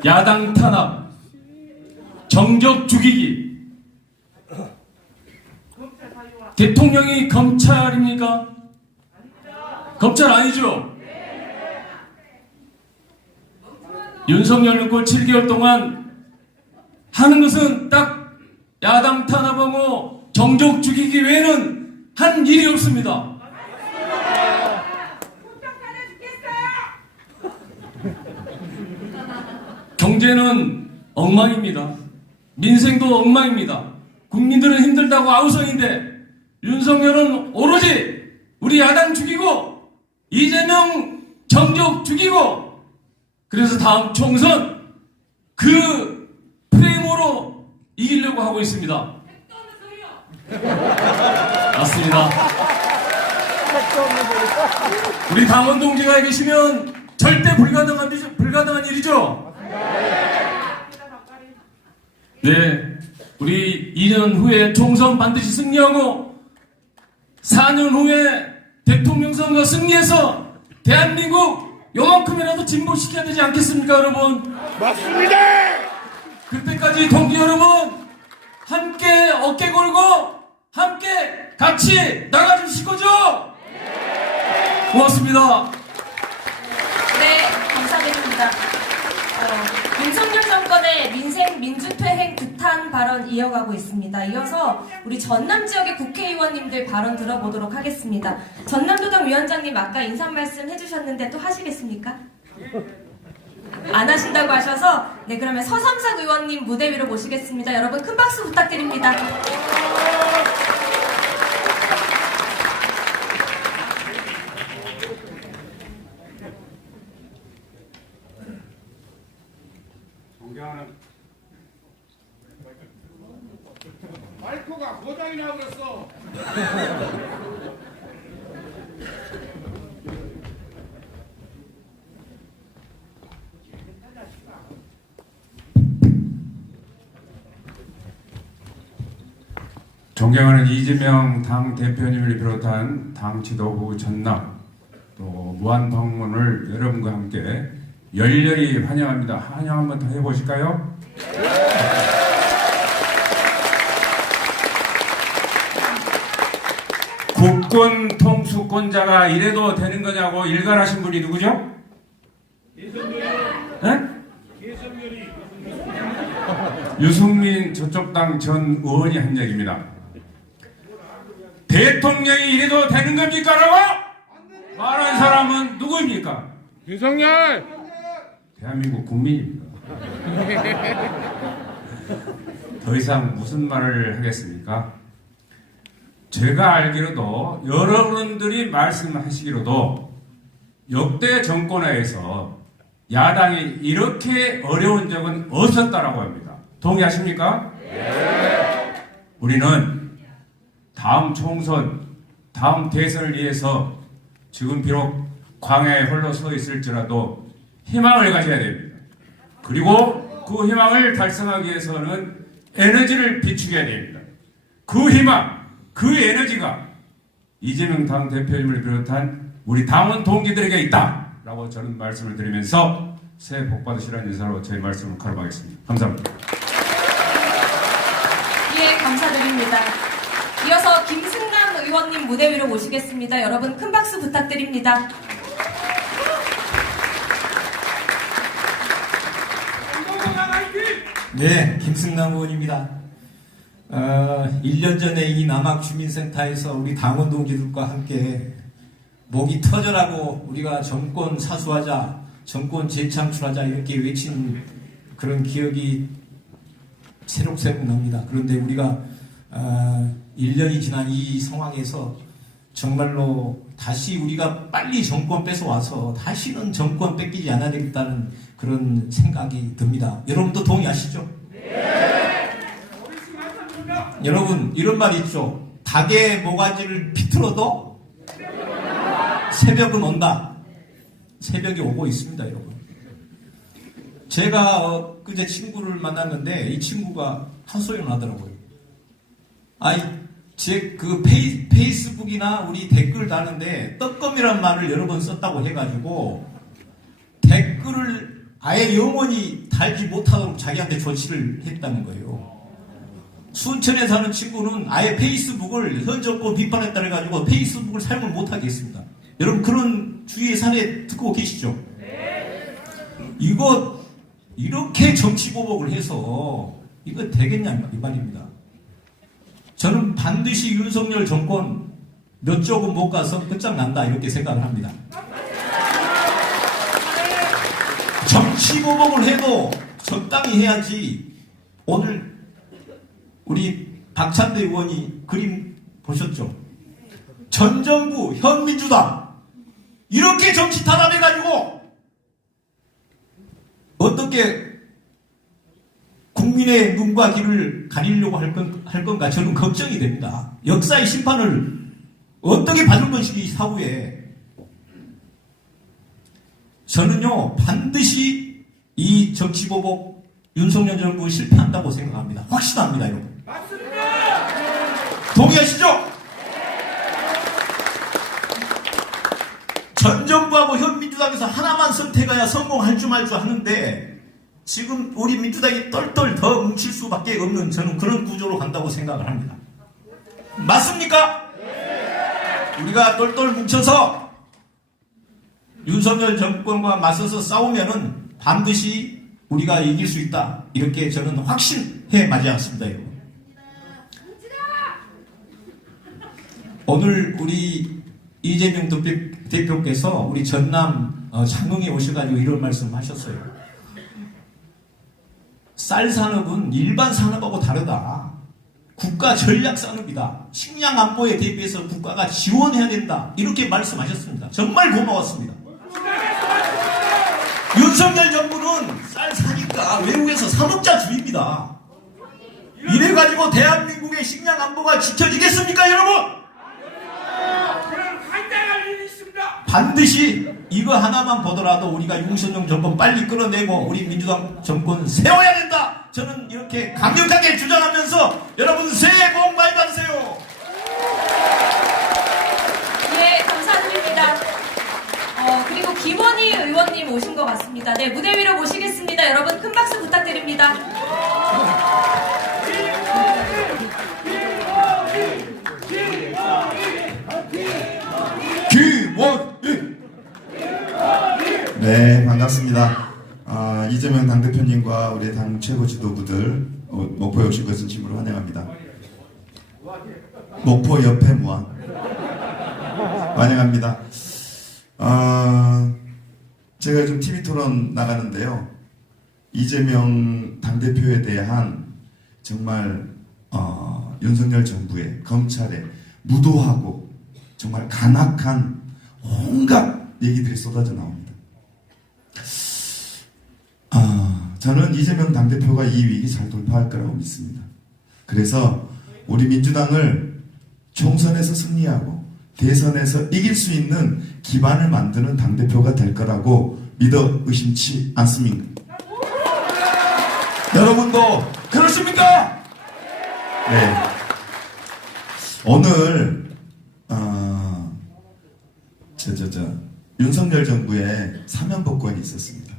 야당 탄압, 정적 죽이기. 대통령이 검찰입니까? 검찰 아니죠? 윤석열 정권 7개월 동안 하는 것은 딱 야당 탄압하고 정적 죽이기 외에는 한 일이 없습니다. 경제는 엉망입니다. 민생도 엉망입니다. 국민들은 힘들다고 아우성인데 윤석열은 오로지 우리 야당 죽이고 이재명 정적 죽이고 그래서 다음 총선 그 프레임으로 이기려고 하고 있습니다. 맞습니다. 우리 당원 동지가 계시면 절대 불가능한 일이죠? 네, 우리 2년 후에 총선 반드시 승리하고 4년 후에 대통령 선거 승리해서 대한민국 요만큼이라도 진보시켜야 되지 않겠습니까, 여러분? 맞습니다! 그때까지 동지 여러분 함께 어깨 걸고 함께 같이 나가주실 거죠? 고맙습니다. 네, 감사드립니다. 윤석열 정권의 민생 민주퇴행 규탄 발언 이어가고 있습니다. 이어서 우리 전남 지역의 국회의원님들 발언 들어보도록 하겠습니다. 전남도당 위원장님 아까 인사 말씀 해주셨는데 또 하시겠습니까? 안 하신다고 하셔서 네, 그러면 서삼석 의원님 무대 위로 모시겠습니다. 여러분 큰 박수 부탁드립니다. 마이크가 고장이나 그랬어. 존경하는 이재명 당 대표님을 비롯한 당 지도부 전남 또 무한 방문을 여러분과 함께 열렬히 환영합니다. 환영 한번 더 해보실까요? 국군 통수권자가 이래도 되는 거냐고 일갈하신 분이 누구죠? 유승민 저쪽 당 전 의원이 한 얘기입니다. 대통령이 이래도 되는 겁니까? 라고 말한 사람은 누구입니까? 윤석열! 대한민국 국민입니다. 더 이상 무슨 말을 하겠습니까? 제가 알기로도 여러분들이 말씀하시기로도 역대 정권하에서 야당이 이렇게 어려운 적은 없었다라고 합니다. 동의하십니까? 네. 우리는 다음 총선, 다음 대선을 위해서 지금 비록 광야에 홀로 서 있을지라도 희망을 가져야 됩니다. 그리고 그 희망을 달성하기 위해서는 에너지를 비추게 됩니다. 그 희망, 그 에너지가 이재명 당 대표님을 비롯한 우리 당원 동기들에게 있다라고 저는 말씀을 드리면서 새해 복 받으시라는 인사로 제 말씀을 가름하겠습니다. 감사합니다. 예, 감사드립니다. 이어서 김승남 의원님 무대 위로 모시겠습니다. 여러분 큰 박수 부탁드립니다. 네, 김승남 의원입니다. 1년 전에 이 남학주민센터에서 우리 당원 동지들과 함께 목이 터져라고 우리가 정권 사수하자, 정권 재창출하자 이렇게 외친 그런 기억이 새록새록 납니다. 그런데 우리가 1년이 지난 이 상황에서 정말로 다시 우리가 빨리 정권 뺏어와서 다시는 정권 뺏기지 않아야 되겠다는 그런 생각이 듭니다. 여러분도 동의하시죠? 네! 여러분 이런 말이 있죠. 닭의 모가지를 비틀어도 새벽은 온다. 새벽이 오고 있습니다, 여러분. 제가 그제 친구를 만났는데 이 친구가 한 소리를 하더라고요. 제 그 페이스북이나 우리 댓글 다는데 떡검이란 말을 여러 번 썼다고 해가지고 댓글을 아예 영원히 달지 못하도록 자기한테 조치를 했다는 거예요. 순천에 사는 친구는 아예 페이스북을 현 정권 비판했다 해가지고 페이스북을 사용을 못하게 했습니다. 여러분 그런 주위의 사례 듣고 계시죠? 이거 이렇게 정치 보복을 해서 이거 되겠냐 이 말입니다. 저는 반드시 윤석열 정권 몇 조금 못 가서 끝장난다 이렇게 생각을 합니다. 정치 보복을 해도 적당히 해야지. 오늘 우리 박찬대 의원이 그림 보셨죠? 전 정부 현 민주당 이렇게 정치 탄압해가지고 어떻게 국민의 눈과 귀를 가리려고 할 건가 저는 걱정이 됩니다. 역사의 심판을 어떻게 받을 것인지 사후에 저는요 반드시 이 정치보복 윤석열 정부 실패한다고 생각합니다. 확신합니다, 여러분. 맞습니다. 동의하시죠? 전 정부하고 현 민주당에서 하나만 선택해야 성공할 줄 말 줄 하는데 지금 우리 민주당이 똘똘 더 뭉칠 수밖에 없는 저는 그런 구조로 간다고 생각을 합니다. 맞습니까? 우리가 똘똘 뭉쳐서 윤석열 정권과 맞서서 싸우면은 반드시 우리가 이길 수 있다. 이렇게 저는 확신해 맞이않습니다, 여러분. 오늘 우리 이재명 대표께서 우리 전남 창릉에 오셔가지고 이런 말씀하셨어요. 쌀 산업은 일반 산업하고 다르다. 국가 전략 산업이다. 식량 안보에 대비해서 국가가 지원해야 된다. 이렇게 말씀하셨습니다. 정말 고마웠습니다. 윤석열 정부는 쌀 사니까 외국에서 사먹자주의입니다. 이래가지고 대한민국의 식량 안보가 지켜지겠습니까, 여러분? 반드시 이거 하나만 보더라도 우리가 윤석열 정권 빨리 끌어내고 우리 민주당 정권 세워야 된다. 저는 이렇게 강력하게 주장하면서 여러분 새해 복 많이 받으세요. 예, 감사드립니다. 그리고 김원희 의원님 오신 것 같습니다. 네, 무대 위로 모시겠습니다. 여러분 큰 박수 부탁드립니다. 네, 반갑습니다. 이재명 당대표님과 우리 당 최고 지도부들 목포에 오신 것을 진심으로 환영합니다. 목포 옆에 무한 환영합니다. 제가 요즘 TV 토론 나가는데요. 이재명 당대표에 대한 정말 윤석열 정부의 검찰의 무도하고 정말 간악한 온갖 얘기들이 쏟아져 나옵니다. 저는 이재명 당대표가 이 위기 잘 돌파할 거라고 믿습니다. 그래서 우리 민주당을 총선에서 승리하고 대선에서 이길 수 있는 기반을 만드는 당대표가 될 거라고 믿어 의심치 않습니다. 여러분도 그러십니까? 네. 오늘 윤석열 정부의 사면복권이 있었습니다.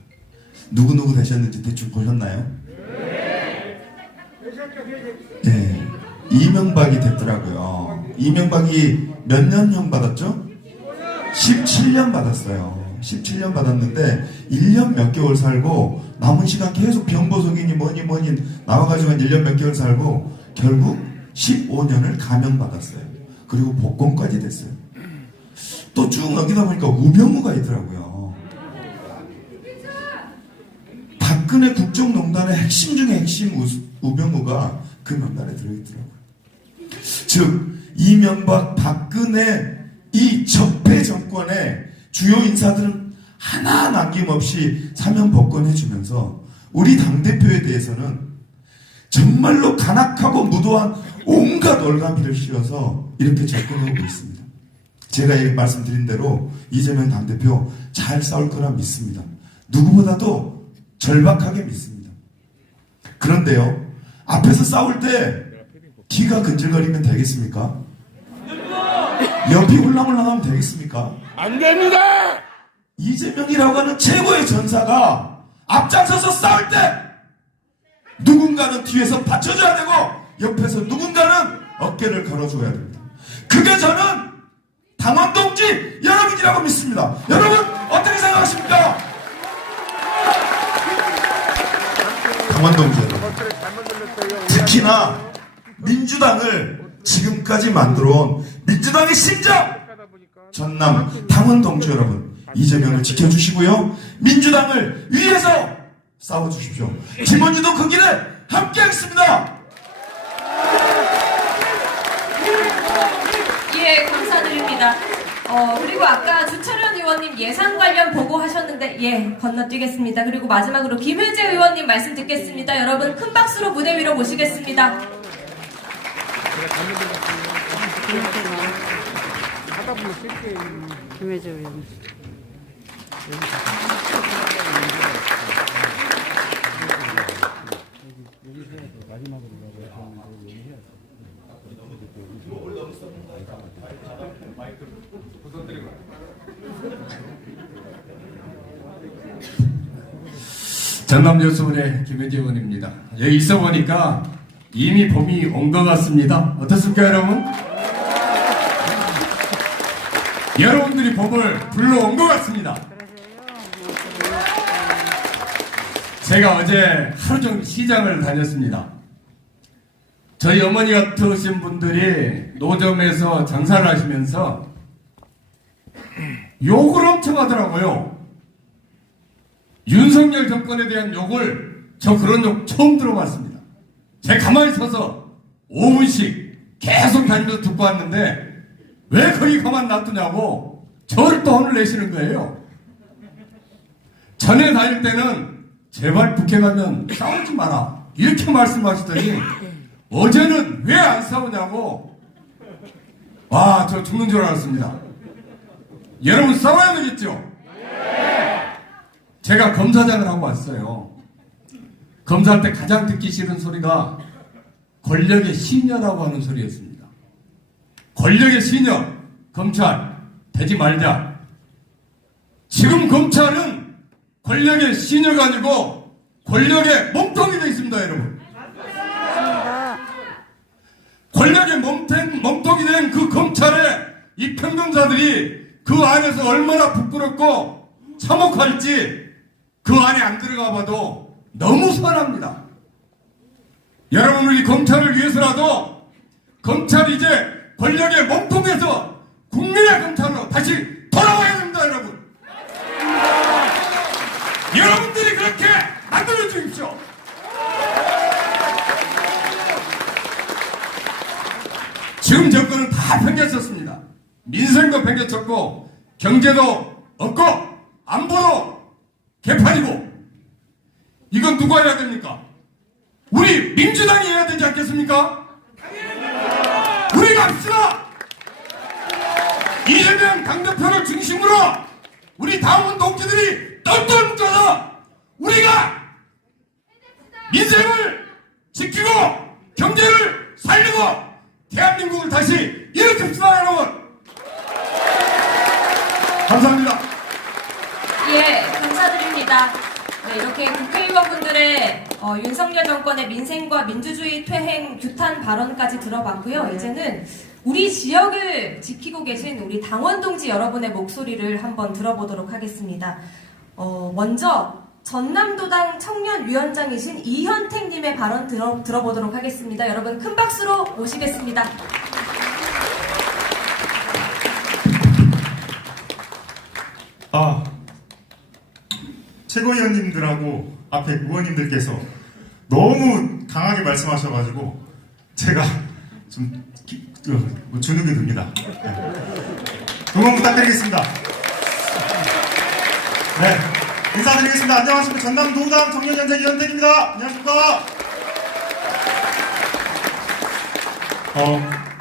누구누구 되셨는지 대충 보셨나요? 네. 이명박이 됐더라고요. 이명박이 몇 년형 받았죠? 17년 받았어요. 17년 받았는데 1년 몇 개월 살고 남은 시간 계속 병보석이니 뭐니 나와가지고 한 1년 몇 개월 살고 결국 15년을 감형받았어요. 그리고 복권까지 됐어요. 또 쭉 넘기다 보니까 우병우가 있더라고요. 박근혜 국정농단의 핵심 중에 핵심 우병우가 그 명단에 들어있더라고요. 즉 이명박 박근혜 이 적폐 정권의 주요 인사들은 하나 남김없이 사면 복권해주면서 우리 당대표에 대해서는 정말로 간악하고 무도한 온갖 얼감이를 씌워서 이렇게 접근하고 있습니다. 제가 말씀드린 대로 이재명 당대표 잘 싸울 거라 믿습니다. 누구보다도 절박하게 믿습니다. 그런데요, 앞에서 싸울 때 귀가 근질거리면 되겠습니까? 옆이 훌랑훌랑하면 되겠습니까? 안 됩니다! 이재명이라고 하는 최고의 전사가 앞장서서 싸울 때 누군가는 뒤에서 받쳐줘야 되고 옆에서 누군가는 어깨를 걸어줘야 됩니다. 그게 저는 당원동지 여러분이라고 믿습니다. 여러분 어떻게 생각하십니까? 당원동지 여러분, 특히나 민주당을 지금까지 만들어온 민주당의 심장 전남 당원동지 여러분, 이재명을 지켜주시고요, 민주당을 위해서 싸워주십시오. 김원희도 그 길에 함께하겠습니다. 예, 감사드립니다. 그리고 아까 주철현 의원님 예산 관련 보고하셨는데, 예, 건너뛰겠습니다. 그리고 마지막으로 김혜재 의원님 말씀 듣겠습니다. 여러분 큰 박수로 무대 위로 모시겠습니다. 하다 보면 쉽게 김혜재 의원. 전남 여수원의 김혜재 의원입니다. 여기 있어 보니까 이미 봄이 온 것 같습니다. 어떻습니까, 여러분? 여러분들이 봄을 불러온 것 같습니다. 제가 어제 하루 종일 시장을 다녔습니다. 저희 어머니 같으신 분들이 노점에서 장사를 하시면서 욕을 엄청 하더라고요. 윤석열 정권에 대한 욕을, 저 그런 욕 처음 들어봤습니다. 제가 가만히 서서 5분씩 계속 다니면서 듣고 왔는데 왜 거기 가만 놔두냐고 저를 또 혼을 내시는 거예요. 전에 다닐 때는 제발 북해 가면 싸우지 마라 이렇게 말씀하시더니 어제는 왜 안 싸우냐고. 와, 저 죽는 줄 알았습니다. 여러분 싸워야 되겠죠? 제가 검사장을 하고 왔어요. 검사할 때 가장 듣기 싫은 소리가 권력의 시녀라고 하는 소리였습니다. 권력의 시녀, 검찰, 되지 말자. 지금 검찰은 권력의 시녀가 아니고 권력의 몸통이 되어 있습니다, 여러분. 권력의 몸통이 된 그 검찰에 이 평정자들이 그 안에서 얼마나 부끄럽고 참혹할지 그 안에 안 들어가 봐도 너무 선합니다. 여러분, 우리 검찰을 위해서라도 검찰이 이제 권력의 몸통에서 국민의 검찰로 다시 돌아와야 됩니다, 여러분. 여러분들이 그렇게 만들어 주십시오. 지금 정권은 다 팽개쳤습니다. 민생도 팽개쳤고 경제도 없고 안보도 개판이고. 이건 누가 해야 됩니까? 우리 민주당이 해야 되지 않겠습니까? 우리가 합시다. 이재명 당대표를 중심으로 우리 당원 동지들이 똘똘 뭉쳐서 우리가 민생을 지키고 경제를 살리고 대한민국을 다시 일으킵시다, 여러분. 감사합니다. 예, 감사드립니다. 네, 이렇게 국회의원분들의 윤석열 정권의 민생과 민주주의 퇴행 규탄 발언까지 들어봤고요. 이제는 우리 지역을 지키고 계신 우리 당원 동지 여러분의 목소리를 한번 들어보도록 하겠습니다. 먼저 전남도당 청년위원장이신 이현택님의 발언 들어보도록 하겠습니다. 여러분 큰 박수로 모시겠습니다. 최고위원님들하고 앞에 의원님들께서 너무 강하게 말씀하셔가지고 제가 좀 주눅이 듭니다. 네. 응원 부탁드리겠습니다. 네, 인사드리겠습니다. 안녕하십니까. 전남도당 청년위원장 이현택입니다. 안녕하십니까.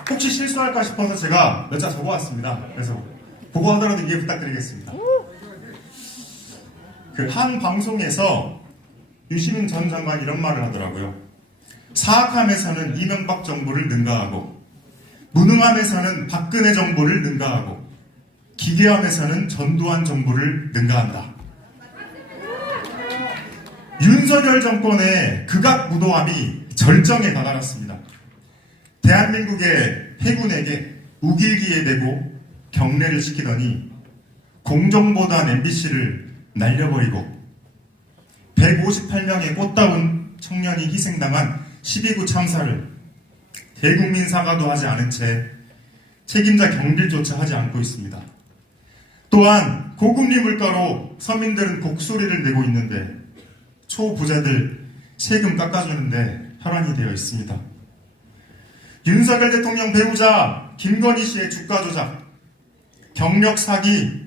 혹시 실수할까 싶어서 제가 몇 자 적어왔습니다. 그래서 보고하더라도 이해 부탁드리겠습니다. 그 한 방송에서 유시민 전 장관이 이런 말을 하더라고요. 사악함에서는 이명박 정부를 능가하고, 무능함에서는 박근혜 정부를 능가하고, 기괴함에서는 전두환 정부를 능가한다. 윤석열 정권의 극악무도함이 절정에 다다랐습니다. 대한민국의 해군에게 우길기에 대고 경례를 시키더니 공정보단 MBC를 날려버리고 158명의 꽃다운 청년이 희생당한 12구 참사를 대국민 사과도 하지 않은 채 책임자 경질조차 하지 않고 있습니다. 또한 고금리 물가로 서민들은 곡소리를 내고 있는데 초부자들 세금 깎아주는데 혈안이 되어 있습니다. 윤석열 대통령 배우자 김건희 씨의 주가 조작, 경력 사기,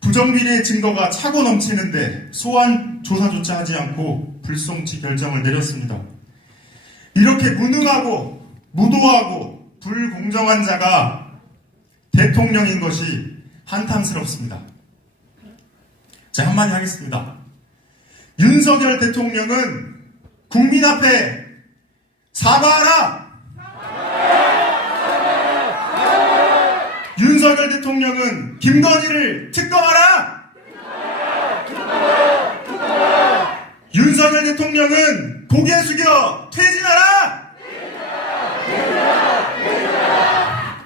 부정비리의 증거가 차고 넘치는데 소환 조사조차 하지 않고 불송치 결정을 내렸습니다. 이렇게 무능하고 무도하고 불공정한 자가 대통령인 것이 한탄스럽습니다. 자, 한마디 하겠습니다. 윤석열 대통령은 국민 앞에 사과하라! 윤석열 대통령은 김건희를 특검하라! 윤석열 대통령은 고개 숙여 퇴진하라!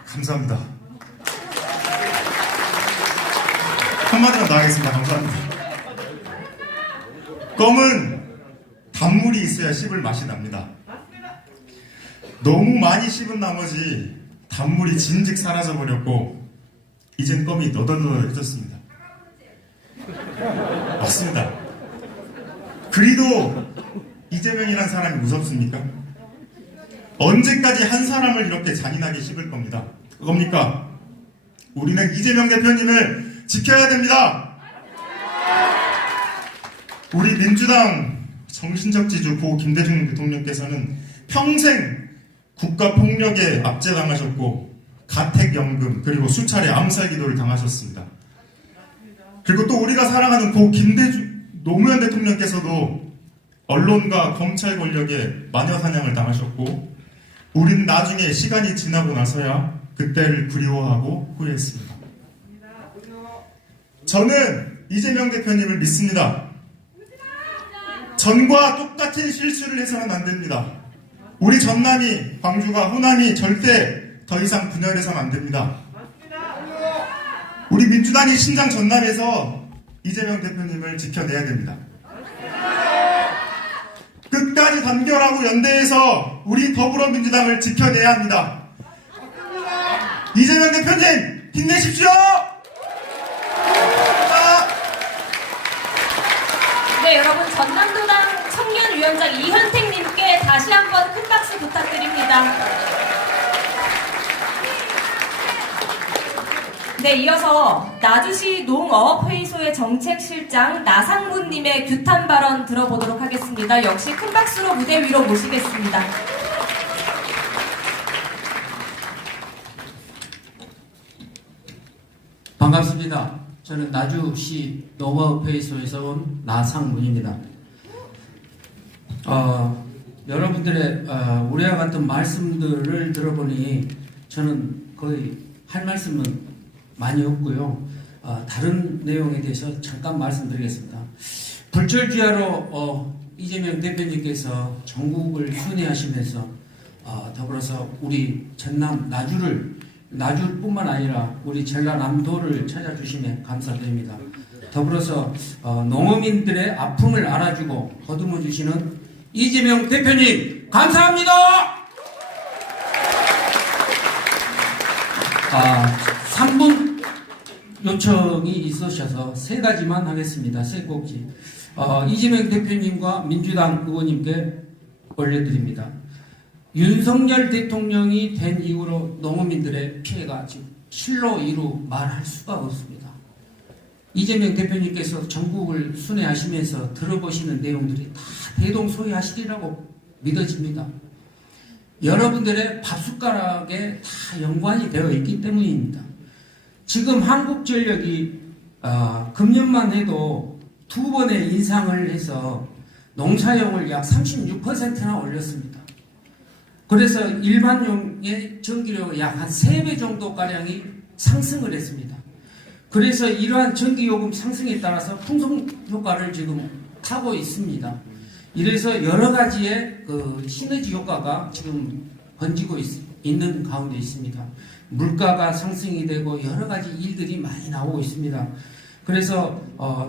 감사합니다. 한마디만 더 하겠습니다. 감사합니다. 검은 단물이 있어야 씹을 맛이 납니다. 너무 많이 씹은 나머지 단물이 진즉 사라져버렸고 이젠 껌이 너덜너덜해졌습니다. 맞습니다. 그리도 이재명이란 사람이 무섭습니까? 언제까지 한 사람을 이렇게 잔인하게 씹을 겁니다. 그겁니까? 우리는 이재명 대표님을 지켜야 됩니다. 우리 민주당 정신적 지주 고 김대중 대통령께서는 평생 국가폭력에 압제당하셨고 가택연금 그리고 수차례 암살기도를 당하셨습니다. 그리고 또 우리가 사랑하는 고 노무현 대통령께서도 언론과 검찰 권력에 마녀사냥을 당하셨고 우리는 나중에 시간이 지나고 나서야 그때를 그리워하고 후회했습니다. 저는 이재명 대표님을 믿습니다. 전과 똑같은 실수를 해서는 안 됩니다. 우리 전남이, 광주가, 호남이 절대 더 이상 분열해서는 안 됩니다. 우리 민주당이 신장 전남에서 이재명 대표님을 지켜내야 됩니다. 끝까지 단결하고 연대해서 우리 더불어민주당을 지켜내야 합니다. 이재명 대표님 힘내십시오. 네, 여러분 전남도당 청년위원장 이현택님께 다시 한번 큰 박수 부탁드립니다. 네, 이어서 나주시 농업회의소의 정책실장 나상문님의 규탄 발언 들어보도록 하겠습니다. 역시 큰 박수로 무대 위로 모시겠습니다. 반갑습니다. 저는 나주시 농업회의소에서 온 나상문입니다. 여러분들의 우리와 같은 말씀들을 들어보니 저는 거의 할 말씀은 많이 없고요. 다른 내용에 대해서 잠깐 말씀드리겠습니다. 불철주야로 이재명 대표님께서 전국을 순회하시면서 더불어서 우리 전남 나주뿐만 아니라 우리 전라남도를 찾아주시면 감사드립니다. 더불어서 농어민들의 아픔을 알아주고 거두어 주시는 이재명 대표님 감사합니다. 3분 요청이 있으셔서 3가지만 하겠습니다. 3꼭지. 이재명 대표님과 민주당 의원님께 올려드립니다. 윤석열 대통령이 된 이후로 농어민들의 피해가 지금 실로 이루 말할 수가 없습니다. 이재명 대표님께서 전국을 순회하시면서 들어보시는 내용들이 다 대동소이하시리라고 믿어집니다. 여러분들의 밥숟가락에 다 연관이 되어 있기 때문입니다. 지금 한국전력이 금년만 해도 2번의 인상을 해서 농사용을 약 36%나 올렸습니다. 그래서 일반용의 전기료 약 한 3배 정도가량이 상승을 했습니다. 그래서 이러한 전기요금 상승에 따라서 풍성 효과를 지금 타고 있습니다. 이래서 여러 가지의 시너지 효과가 지금 번지고 있는 가운데 있습니다. 물가가 상승이 되고 여러 가지 일들이 많이 나오고 있습니다. 그래서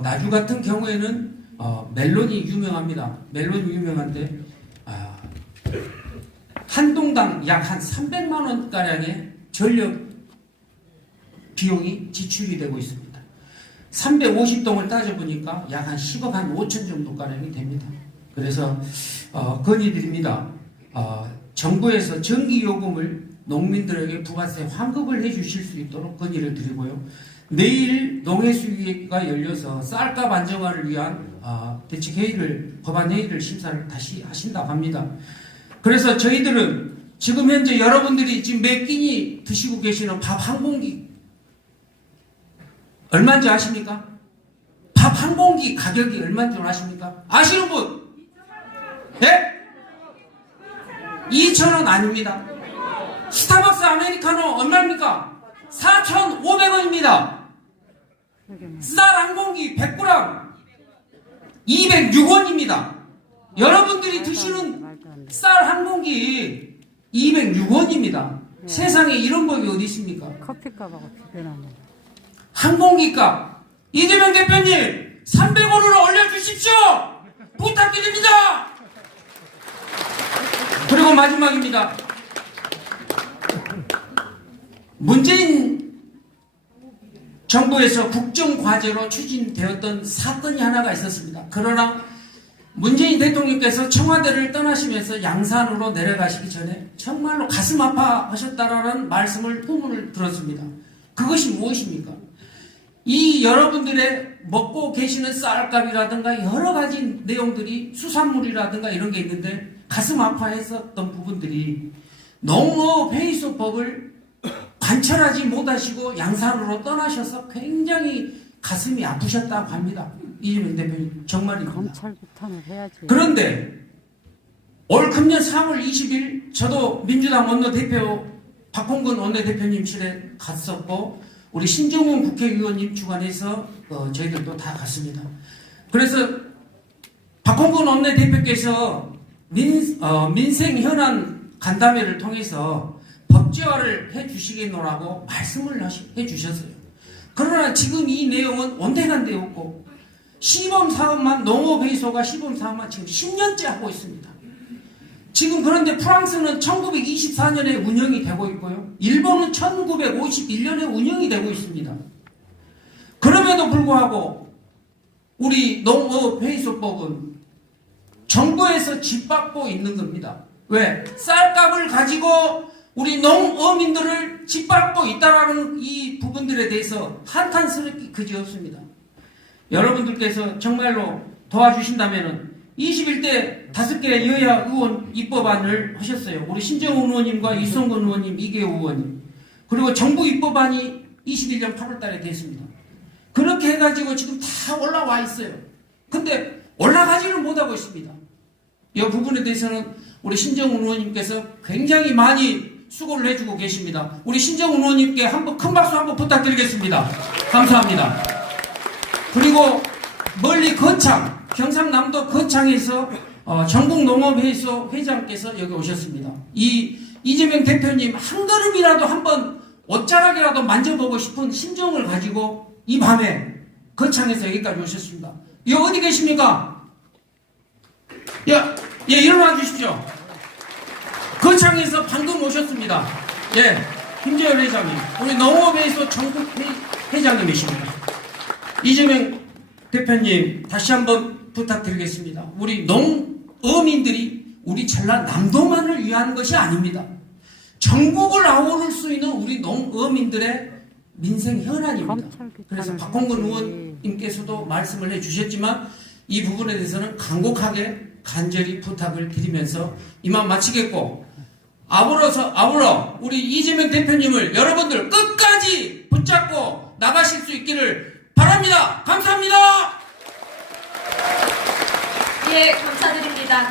나주 같은 경우에는 멜론이 유명합니다. 멜론이 유명한데 한 동당 약 한 300만 원가량의 전력 비용이 지출이 되고 있습니다. 350동을 따져보니까 약 한 10억 한 5천 정도가량이 됩니다. 그래서 건의드립니다. 정부에서 전기요금을 농민들에게 부가세 환급을 해주실 수 있도록 건의를 드리고요. 내일 농해수위가 열려서 쌀값 안정화를 위한 대책회의를 법안회의를 심사를 다시 하신다고 합니다. 그래서 저희들은 지금 현재 여러분들이 지금 몇 끼니 드시고 계시는 밥 한 공기 얼마인지 아십니까? 밥 한 공기 가격이 얼마인지 아십니까? 아시는 분? 네? 2,000원 아닙니다. 스타벅스 아메리카노 얼마입니까? 4,500원입니다. 쌀 한 공기 100g 206원입니다. 여러분들이 드시는 쌀 한 공기 206원입니다. 세상에 이런 법이 어디 있습니까? 커피값하고 비교하면 한 공기값 이재명 대표님 300원으로 올려주십시오. 부탁드립니다. 그리고 마지막입니다. 문재인 정부에서 국정과제로 추진되었던 사건이 하나가 있었습니다. 그러나 문재인 대통령께서 청와대를 떠나시면서 양산으로 내려가시기 전에 정말로 가슴 아파하셨다라는 말씀을 후문을 들었습니다. 그것이 무엇입니까? 이 여러분들의 먹고 계시는 쌀값이라든가 여러 가지 내용들이 수산물이라든가 이런 게 있는데 가슴 아파했었던 부분들이 농업 회의소법을 관철하지 못하시고 양산으로 떠나셔서 굉장히 가슴이 아프셨다고 합니다. 이재명 대표님 정말입니다. 검찰 비탄을 해야지. 그런데 올 금년 3월 20일 저도 민주당 원내대표 박홍근 원내대표님실에 갔었고 우리 신정훈 국회의원님 주관해서 저희들도 다 갔습니다. 그래서 박홍근 원내대표께서 민생 현안 간담회를 통해서 법제화를 해주시겠노라고 말씀을 해주셨어요. 그러나 지금 이 내용은 온데간데없고 시범사업만 농업회의소가 시범사업만 지금 10년째 하고 있습니다. 지금 그런데 프랑스는 1924년에 운영이 되고 있고요. 일본은 1951년에 운영이 되고 있습니다. 그럼에도 불구하고 우리 농업회의소법은 정부에서 짓밟고 있는 겁니다. 왜? 쌀값을 가지고 우리 농어민들을 짓밟고 있다라는 이 부분들에 대해서 한탄스럽기 그지없습니다. 여러분들께서 정말로 도와주신다면은 21대 5개 여야 의원 입법안을 하셨어요. 우리 신정훈 의원님과 이성근 의원님, 이계호 의원님. 그리고 정부 입법안이 21년 8월 달에 됐습니다. 그렇게 해가지고 지금 다 올라와 있어요. 근데 올라가지는 못하고 있습니다. 이 부분에 대해서는 우리 신정훈 의원님께서 굉장히 많이 수고를 해주고 계십니다. 우리 신정훈 의원님께 한번 큰 박수 한번 부탁드리겠습니다. 감사합니다. 그리고 멀리 거창, 경상남도 거창에서 전국농업회의소 회장께서 여기 오셨습니다. 이재명 대표님 한 걸음이라도 한번 옷자락이라도 만져보고 싶은 심정을 가지고 이 밤에 거창에서 여기까지 오셨습니다. 여기 어디 계십니까? 예, 일어나 주십시오. 거창에서 방금 오셨습니다. 예, 김재열 회장님, 우리 농업회의소 전국 회장님이십니다. 이재명 대표님 다시 한번 부탁드리겠습니다. 우리 농어민들이 우리 전라남도만을 위한 것이 아닙니다. 전국을 아우를 수 있는 우리 농어민들의 민생 현안입니다. 그래서 박홍근 의원님께서도 말씀을 해주셨지만 이 부분에 대해서는 간곡하게 간절히 부탁을 드리면서 이만 마치겠고 아울러 우리 이재명 대표님을 여러분들 끝까지 붙잡고 나가실 수 있기를 바랍니다. 감사합니다. 예, 감사드립니다.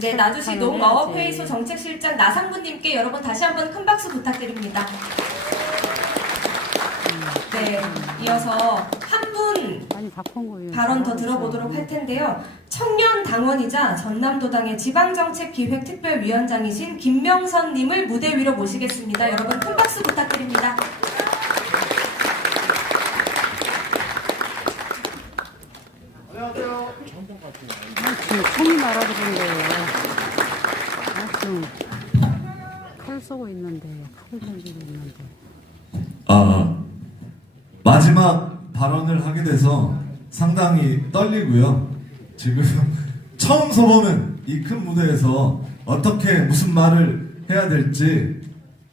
네, 나주시 농어업회의소 정책실장 나상부님께 여러분 다시 한번 큰 박수 부탁드립니다. 네, 이어서 한 분 발언 더 들어보도록 할 텐데요. 청년 당원이자 전남도당의 지방정책기획특별위원장이신 김명선님을 무대 위로 모시겠습니다. 여러분 큰 박수 부탁드립니다. 지금 총이 날아드는 거예요. 지금 칼 쏘고 있는데, 칼 던지고 있는데. 마지막 발언을 하게 돼서 상당히 떨리고요. 지금 처음 서보는 이 큰 무대에서 어떻게 무슨 말을 해야 될지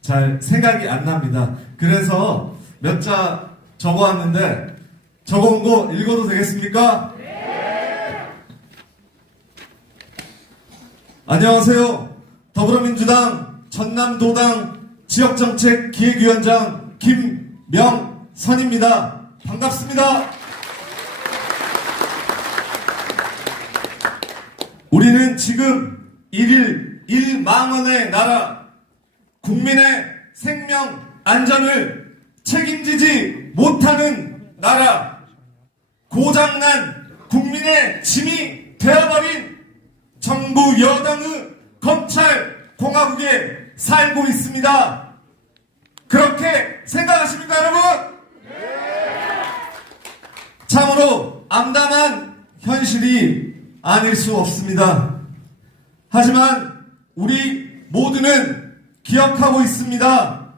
잘 생각이 안 납니다. 그래서 몇 자 적어왔는데 적어온 거 읽어도 되겠습니까? 네. 안녕하세요. 더불어민주당 전남도당 지역정책기획위원장 김명선입니다. 반갑습니다. 우리는 지금 1망원의 나라, 국민의 생명 안전을 책임지지 못하는 나라, 고장난 국민의 짐이 되어버린 정부 여당의 검찰 공화국에 살고 있습니다. 그렇게 생각하십니까, 여러분? 참으로 암담한 현실이 아닐 수 없습니다. 하지만 우리 모두는 기억하고 있습니다.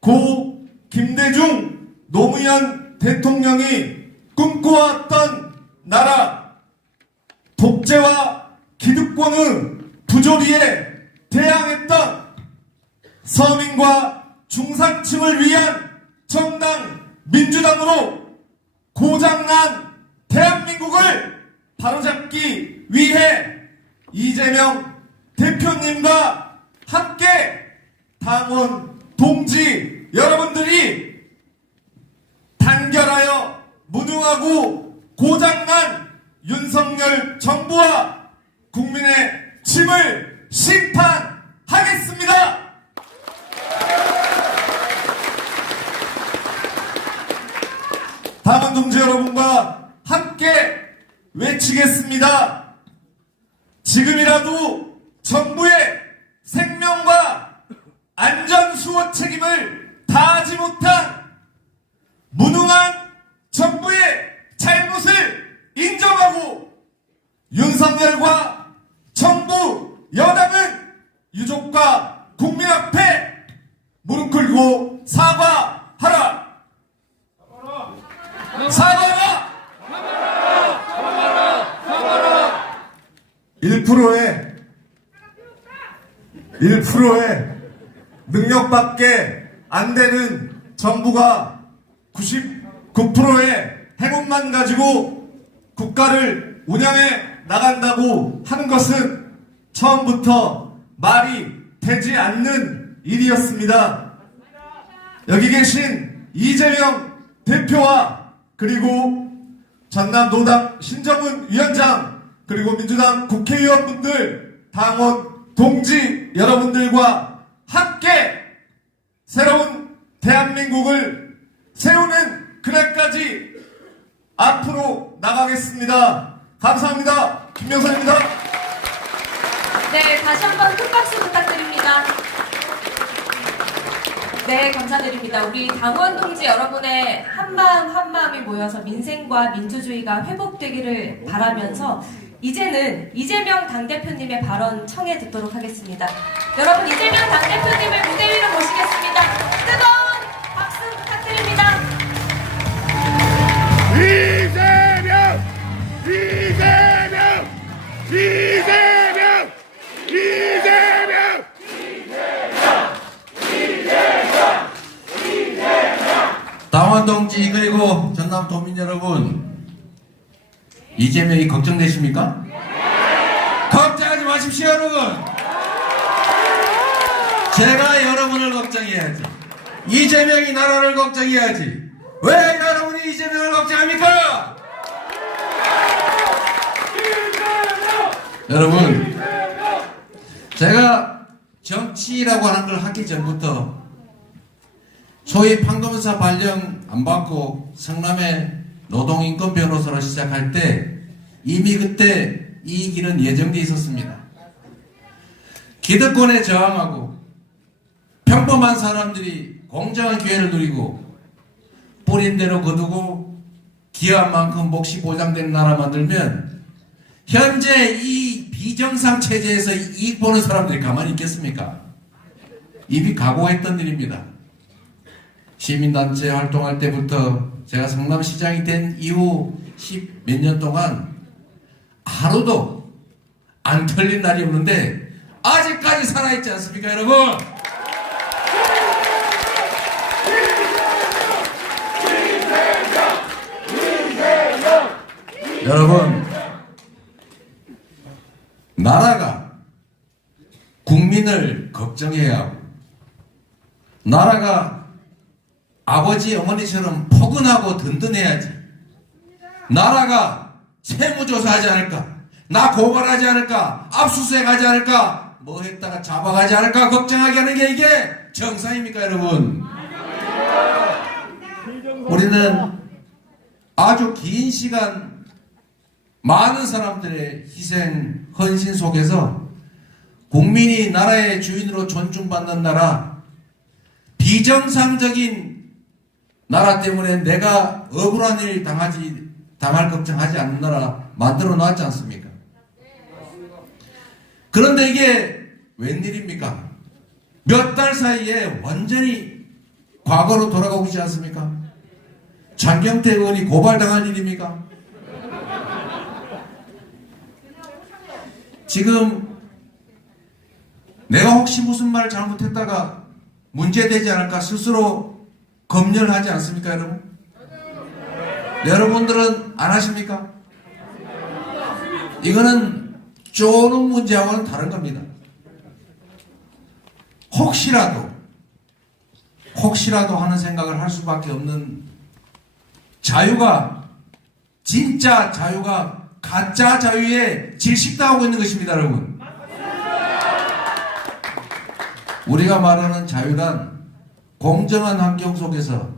고 김대중 노무현 대통령이 꿈꿔왔던 나라, 독재와 기득권의 부조리에 대항했던 서민과 중산층을 위한 정당 민주당으로 고장난 대한민국을 바로잡기 위해 이재명 대표님과 함께 당원 동지 여러분들이 단결하여 무능하고 고장난 윤석열 정부와 국민의 짐을 심판하겠습니다. 당원 동지 여러분과 함께 외치겠습니다. 지금이라도 정부의 생명과 안전 수호 책임을 다하지 못한 무능한 정부의 잘못을 인정하고 윤석열과 정부 여당은 유족과 국민 앞에 무릎 꿇고 사과하라. 사과하라. 1%의 능력밖에 안 되는 정부가 99%의 행운만 가지고 국가를 운영해 나간다고 하는 것은 처음부터 말이 되지 않는 일이었습니다. 여기 계신 이재명 대표와 그리고 전남노당 신정훈 위원장 그리고 민주당 국회의원분들, 당원 동지 여러분들과 함께 새로운 대한민국을 세우는 그날까지 앞으로 나가겠습니다. 감사합니다. 김명선입니다. 네, 다시 한번 큰 박수 부탁드립니다. 네, 감사드립니다. 우리 당원 동지 여러분의 한마음 한마음이 모여서 민생과 민주주의가 회복되기를 바라면서 이제는 이재명 당대표님의 발언 청해 듣도록 하겠습니다. 여러분, 이재명 당대표님을 무대 위로 모시겠습니다. 뜨거운 박수 부탁드립니다. 이재명! 이재명! 이재명! 이재명! 당원 동지 그리고 전남 도민 여러분, 이재명이 걱정되십니까? 걱정하지 마십시오, 여러분. 제가 여러분을 걱정해야지. 이재명이 나라를 걱정해야지. 왜 여러분이 이재명을 걱정합니까? 여러분, 제가 정치라고 하는 걸 하기 전부터 소위 판검사 발령 안 받고 성남의 노동인권 변호사로 시작할 때 이미 그때 이 길은 예정돼 있었습니다. 기득권에 저항하고 평범한 사람들이 공정한 기회를 누리고 뿌린 대로 거두고 기여한 만큼 몫이 보장된 나라 만들면 현재 이 비정상 체제에서 이익 보는 사람들이 가만히 있겠습니까? 이미 각오했던 일입니다. 시민단체 활동할 때부터 제가 성남시장이 된 이후 10몇 년 동안 하루도 안 털린 날이 없는데 아직까지 살아있지 않습니까, 여러분? 여러분, 나라가 국민을 걱정해야 하고 나라가 아버지 어머니처럼 포근하고 든든해야지. 나라가 세무조사하지 않을까, 나 고발하지 않을까, 압수수색하지 않을까, 뭐 했다가 잡아가지 않을까 걱정하게 하는 게 이게 정상입니까, 여러분? 우리는 아주 긴 시간 많은 사람들의 희생, 헌신 속에서 국민이 나라의 주인으로 존중받는 나라, 비정상적인 나라 때문에 내가 억울한 일 당할 걱정하지 않는 나라 만들어 놨지 않습니까? 그런데 이게 웬일입니까? 몇 달 사이에 완전히 과거로 돌아가고 있지 않습니까? 장경태 의원이 고발당할 일입니까? 지금 내가 혹시 무슨 말을 잘못했다가 문제되지 않을까 스스로 검열하지 않습니까, 여러분? 여러분들은 안 하십니까? 이거는 쪼는 문제하고는 다른 겁니다. 혹시라도 하는 생각을 할 수밖에 없는 자유가, 진짜 자유가 가짜 자유에 질식당하고 있는 것입니다, 여러분. 우리가 말하는 자유란 공정한 환경 속에서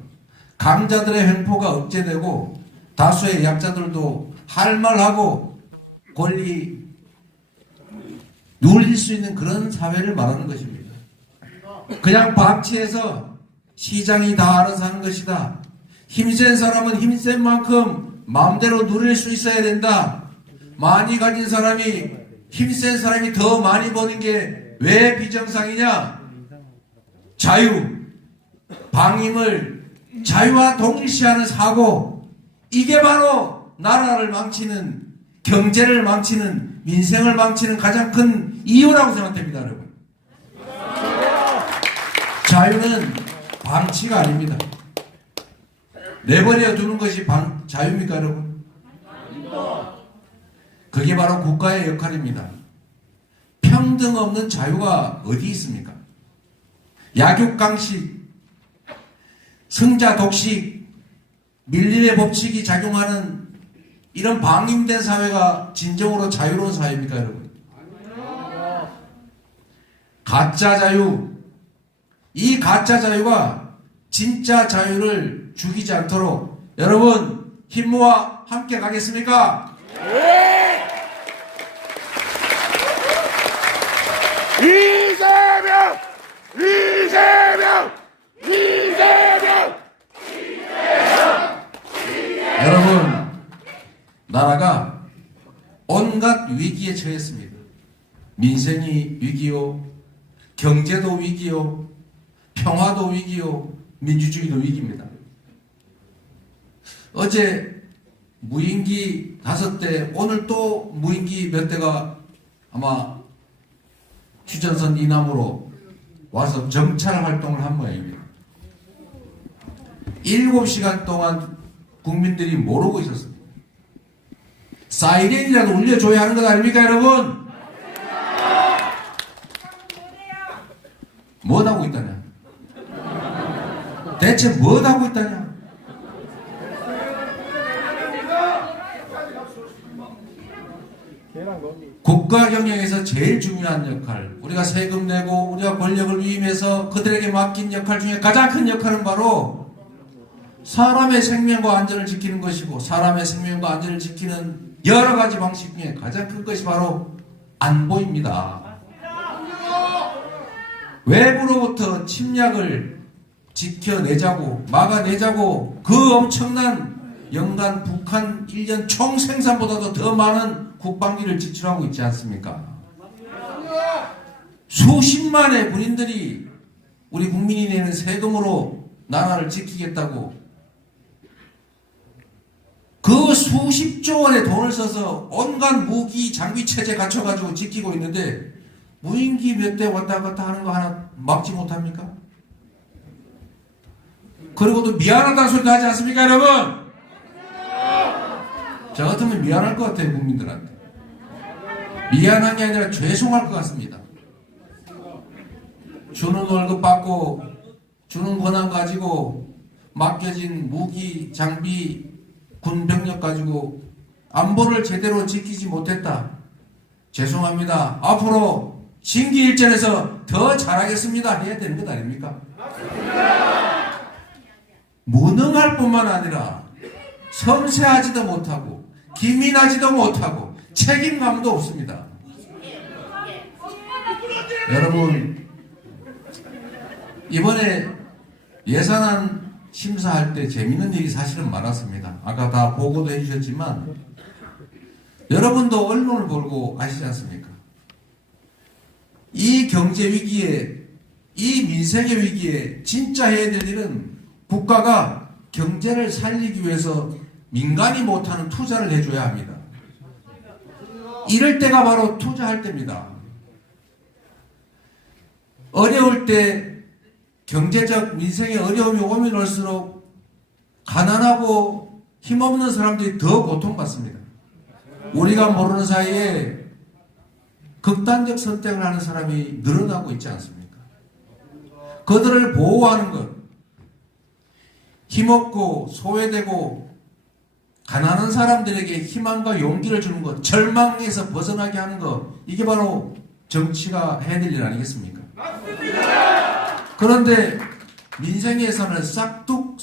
강자들의 횡포가 억제되고 다수의 약자들도 할 말하고 권리 누릴 수 있는 그런 사회를 말하는 것입니다. 그냥 방치해서 시장이 다 알아서 하는 것이다. 힘센 사람은 힘센 만큼 마음대로 누릴 수 있어야 된다. 많이 가진 사람이, 힘센 사람이 더 많이 버는 게 왜 비정상이냐? 자유, 방임을 자유와 동일시하는 사고, 이게 바로 나라를 망치는, 경제를 망치는, 민생을 망치는 가장 큰 이유라고 생각됩니다, 여러분. 자유는 방치가 아닙니다. 내버려 두는 것이 자유입니까, 여러분? 그게 바로 국가의 역할입니다. 평등 없는 자유가 어디 있습니까? 약육강식, 승자 독식, 밀림의 법칙이 작용하는 이런 방임된 사회가 진정으로 자유로운 사회입니까, 여러분? 가짜 자유, 이 가짜 자유가 진짜 자유를 죽이지 않도록 여러분 힘 모아 함께 가겠습니까? 네! 이재명! 이재명! 이재명! 여러분, 나라가 온갖 위기에 처했습니다. 민생이 위기요, 경제도 위기요, 평화도 위기요, 민주주의도 위기입니다. 어제 무인기 5대, 오늘 또 무인기 몇 대가 아마 휴전선 이남으로 와서 정찰 활동을 한 모양입니다. 7시간 동안 국민들이 모르고 있었습니다. 사이렌이라도 울려줘야 하는 것 아닙니까, 여러분? 뭐 하고 있다냐? 대체 뭐 하고 있다냐? 국가 경영에서 제일 중요한 역할, 우리가 세금 내고 우리가 권력을 위임해서 그들에게 맡긴 역할 중에 가장 큰 역할은 바로 사람의 생명과 안전을 지키는 것이고, 사람의 생명과 안전을 지키는 여러 가지 방식 중에 가장 큰 것이 바로 안보입니다. 외부로부터 침략을 지켜내자고, 막아내자고 그 엄청난 연간 북한 1년 총 생산보다도 더 많은 국방비를 지출하고 있지 않습니까? 수십만의 군인들이 우리 국민이 내는 세금으로 나라를 지키겠다고 그 수십조 원의 돈을 써서 온갖 무기 장비 체제 갖춰가지고 지키고 있는데 무인기 몇 대 왔다 갔다 하는 거 하나 막지 못합니까? 그리고도 미안하다는 소리도 하지 않습니까, 여러분? 저 같으면 미안할 것 같아요, 국민들한테. 미안한 게 아니라 죄송할 것 같습니다. 주는 월급 받고 주는 권한 가지고 맡겨진 무기, 장비, 군 병력 가지고 안보를 제대로 지키지 못했다. 죄송합니다. 앞으로 신기일전에서 더 잘하겠습니다 해야 되는 것 아닙니까? 무능할 뿐만 아니라 섬세하지도 못하고 기민하지도 못하고 책임감도 없습니다. 여러분, 이번에 예산안 심사할 때 재밌는 일이 사실은 많았습니다. 아까 다 보고도 해주셨지만 여러분도 언론을 보고 아시지 않습니까? 이 경제 위기에, 이 민생의 위기에 진짜 해야 될 일은 국가가 경제를 살리기 위해서 민간이 못하는 투자를 해줘야 합니다. 이럴 때가 바로 투자할 때입니다. 어려울 때 경제적 민생의 어려움이 오면 올수록 가난하고 힘없는 사람들이 더 고통받습니다. 우리가 모르는 사이에 극단적 선택을 하는 사람이 늘어나고 있지 않습니까? 그들을 보호하는 것, 힘없고 소외되고 가난한 사람들에게 희망과 용기를 주는 것, 절망에서 벗어나게 하는 것, 이게 바로 정치가 해야 될 일 아니겠습니까? 그런데 민생 예산을 싹둑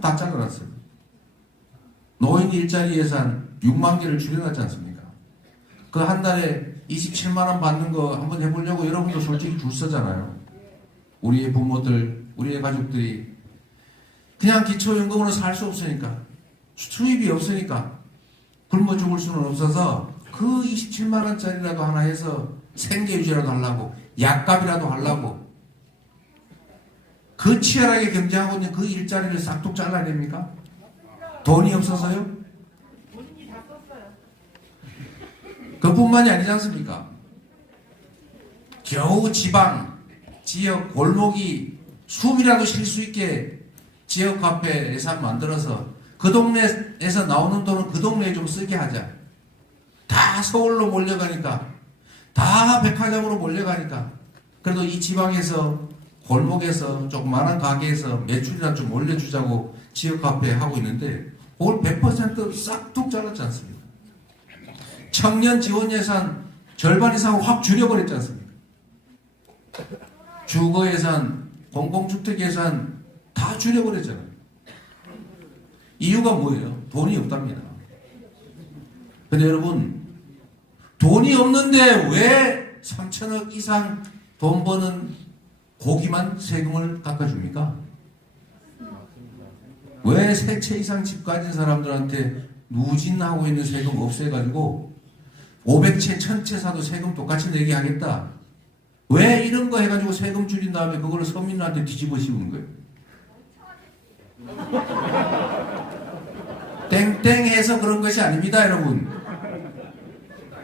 다 잘라놨어요. 노인 일자리 예산 6만 개를 줄여놨지 않습니까? 그 한 달에 27만 원 받는 거 한번 해보려고 여러분도 솔직히 줄 서잖아요. 우리의 부모들, 우리의 가족들이 그냥 기초연금으로 살 수 없으니까, 수입이 없으니까 굶어 죽을 수는 없어서 그 27만 원짜리라도 하나 해서 생계유지라도 하려고, 약값이라도 하려고 그 치열하게 경쟁하고 있는 그 일자리를 싹둑 잘라야 됩니까? 돈이 없어서요? 그뿐만이 아니지 않습니까? 겨우 지방, 지역, 골목이 숨이라도 쉴 수 있게 지역 카페 예산 만들어서 그 동네에서 나오는 돈은 그 동네에 좀 쓰게 하자. 다 서울로 몰려가니까, 다 백화점으로 몰려가니까, 그래도 이 지방에서 골목에서 조그마한 가게에서 매출이나 좀 올려주자고 지역 카페 하고 있는데 그걸 100% 싹둑 잘랐지 않습니까? 청년 지원 예산 절반 이상을 확 줄여버렸지 않습니까? 주거 예산, 공공주택 예산 다 줄여버렸잖아요. 이유가 뭐예요? 돈이 없답니다. 근데 여러분, 돈이 없는데 왜 3천억 이상 돈 버는 고기만 세금을 깎아줍니까? 왜 3채 이상 집 가진 사람들한테 누진하고 있는 세금 없애가지고 500채, 1000채 사도 세금 똑같이 내게 하겠다. 왜 이런 거 해가지고 세금 줄인 다음에 그걸 서민들한테 뒤집어 씌우는 거예요? 땡땡해서 그런 것이 아닙니다, 여러분.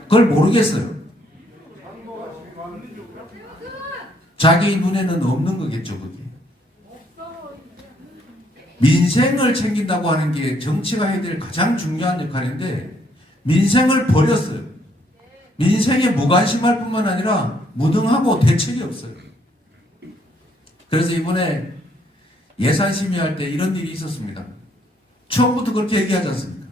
그걸 모르겠어요. 자기 눈에는 없는 거겠죠, 그게. 민생을 챙긴다고 하는 게 정치가 해야 될 가장 중요한 역할인데 민생을 버렸어요. 민생에 무관심할 뿐만 아니라 무능하고 대책이 없어요. 그래서 이번에 예산 심의할 때 이런 일이 있었습니다. 처음부터 그렇게 얘기하지 않습니까?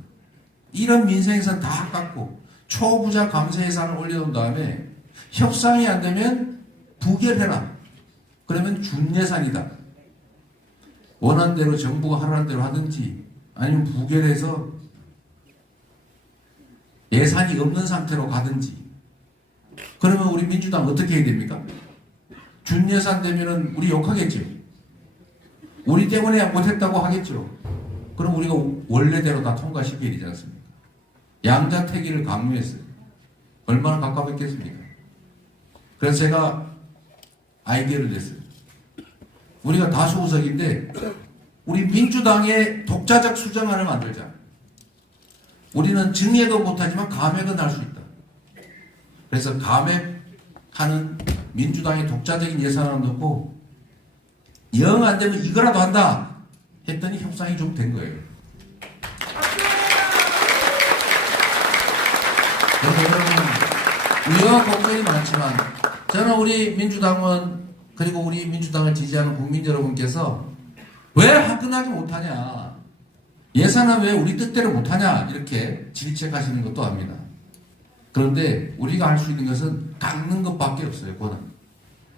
이런 민생 예산 다 깎고 초부자 감세 예산을 올려놓은 다음에 협상이 안 되면 부결해라. 그러면 준예산이다. 원하는 대로 정부가 하라는 대로 하든지 아니면 부결해서 예산이 없는 상태로 가든지. 그러면 우리 민주당 어떻게 해야 됩니까? 준예산 되면은 우리 욕하겠죠. 우리 때문에 못했다고 하겠죠. 그럼 우리가 원래대로 다 통과시켜야 되지 않습니까? 양자택일을 강요했어요. 얼마나 가깝겠습니까? 그래서 제가 아이디어를 냈어요. 우리가 다수 구석인데 우리 민주당의 독자적 수정안을 만들자. 우리는 증액은 못하지만 감액은 할 수 있다. 그래서 감액하는 민주당의 독자적인 예산을 넣고 영 안 되면 이거라도 한다 했더니 협상이 좀 된 거예요. 그래서 여러분 우여곡절이 많지만 저는 우리 민주당원 그리고 우리 민주당을 지지하는 국민 여러분께서 왜 화끈하지 못하냐, 예산은 왜 우리 뜻대로 못하냐 이렇게 질책하시는 것도 압니다. 그런데 우리가 할 수 있는 것은 깎는 것밖에 없어요. 권한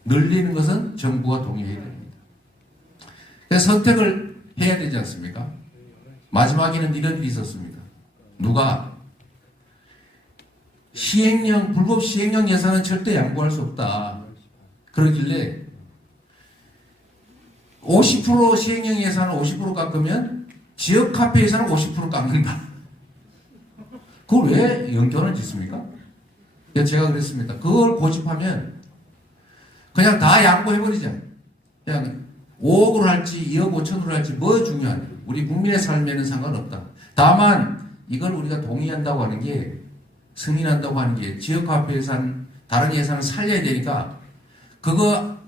늘리는 것은 정부가 동의해야 됩니다. 그래서 선택을 해야 되지 않습니까? 마지막에는 이런 일이 있었습니다. 누가 불법 시행령 예산은 절대 양보할 수 없다 그러길래 50% 시행령 예산을 50% 깎으면 지역 카페 예산을 50% 깎는다. 그걸 왜 연결을 짓습니까? 제가 그랬습니다. 그걸 고집하면 그냥 다 양보해버리자. 그냥 5억으로 할지 2억 5천으로 할지 뭐 중요하냐. 우리 국민의 삶에는 상관없다. 다만 이걸 우리가 동의한다고 하는 게, 승인한다고 하는 게 지역화폐 예산, 다른 예산을 살려야 되니까 그거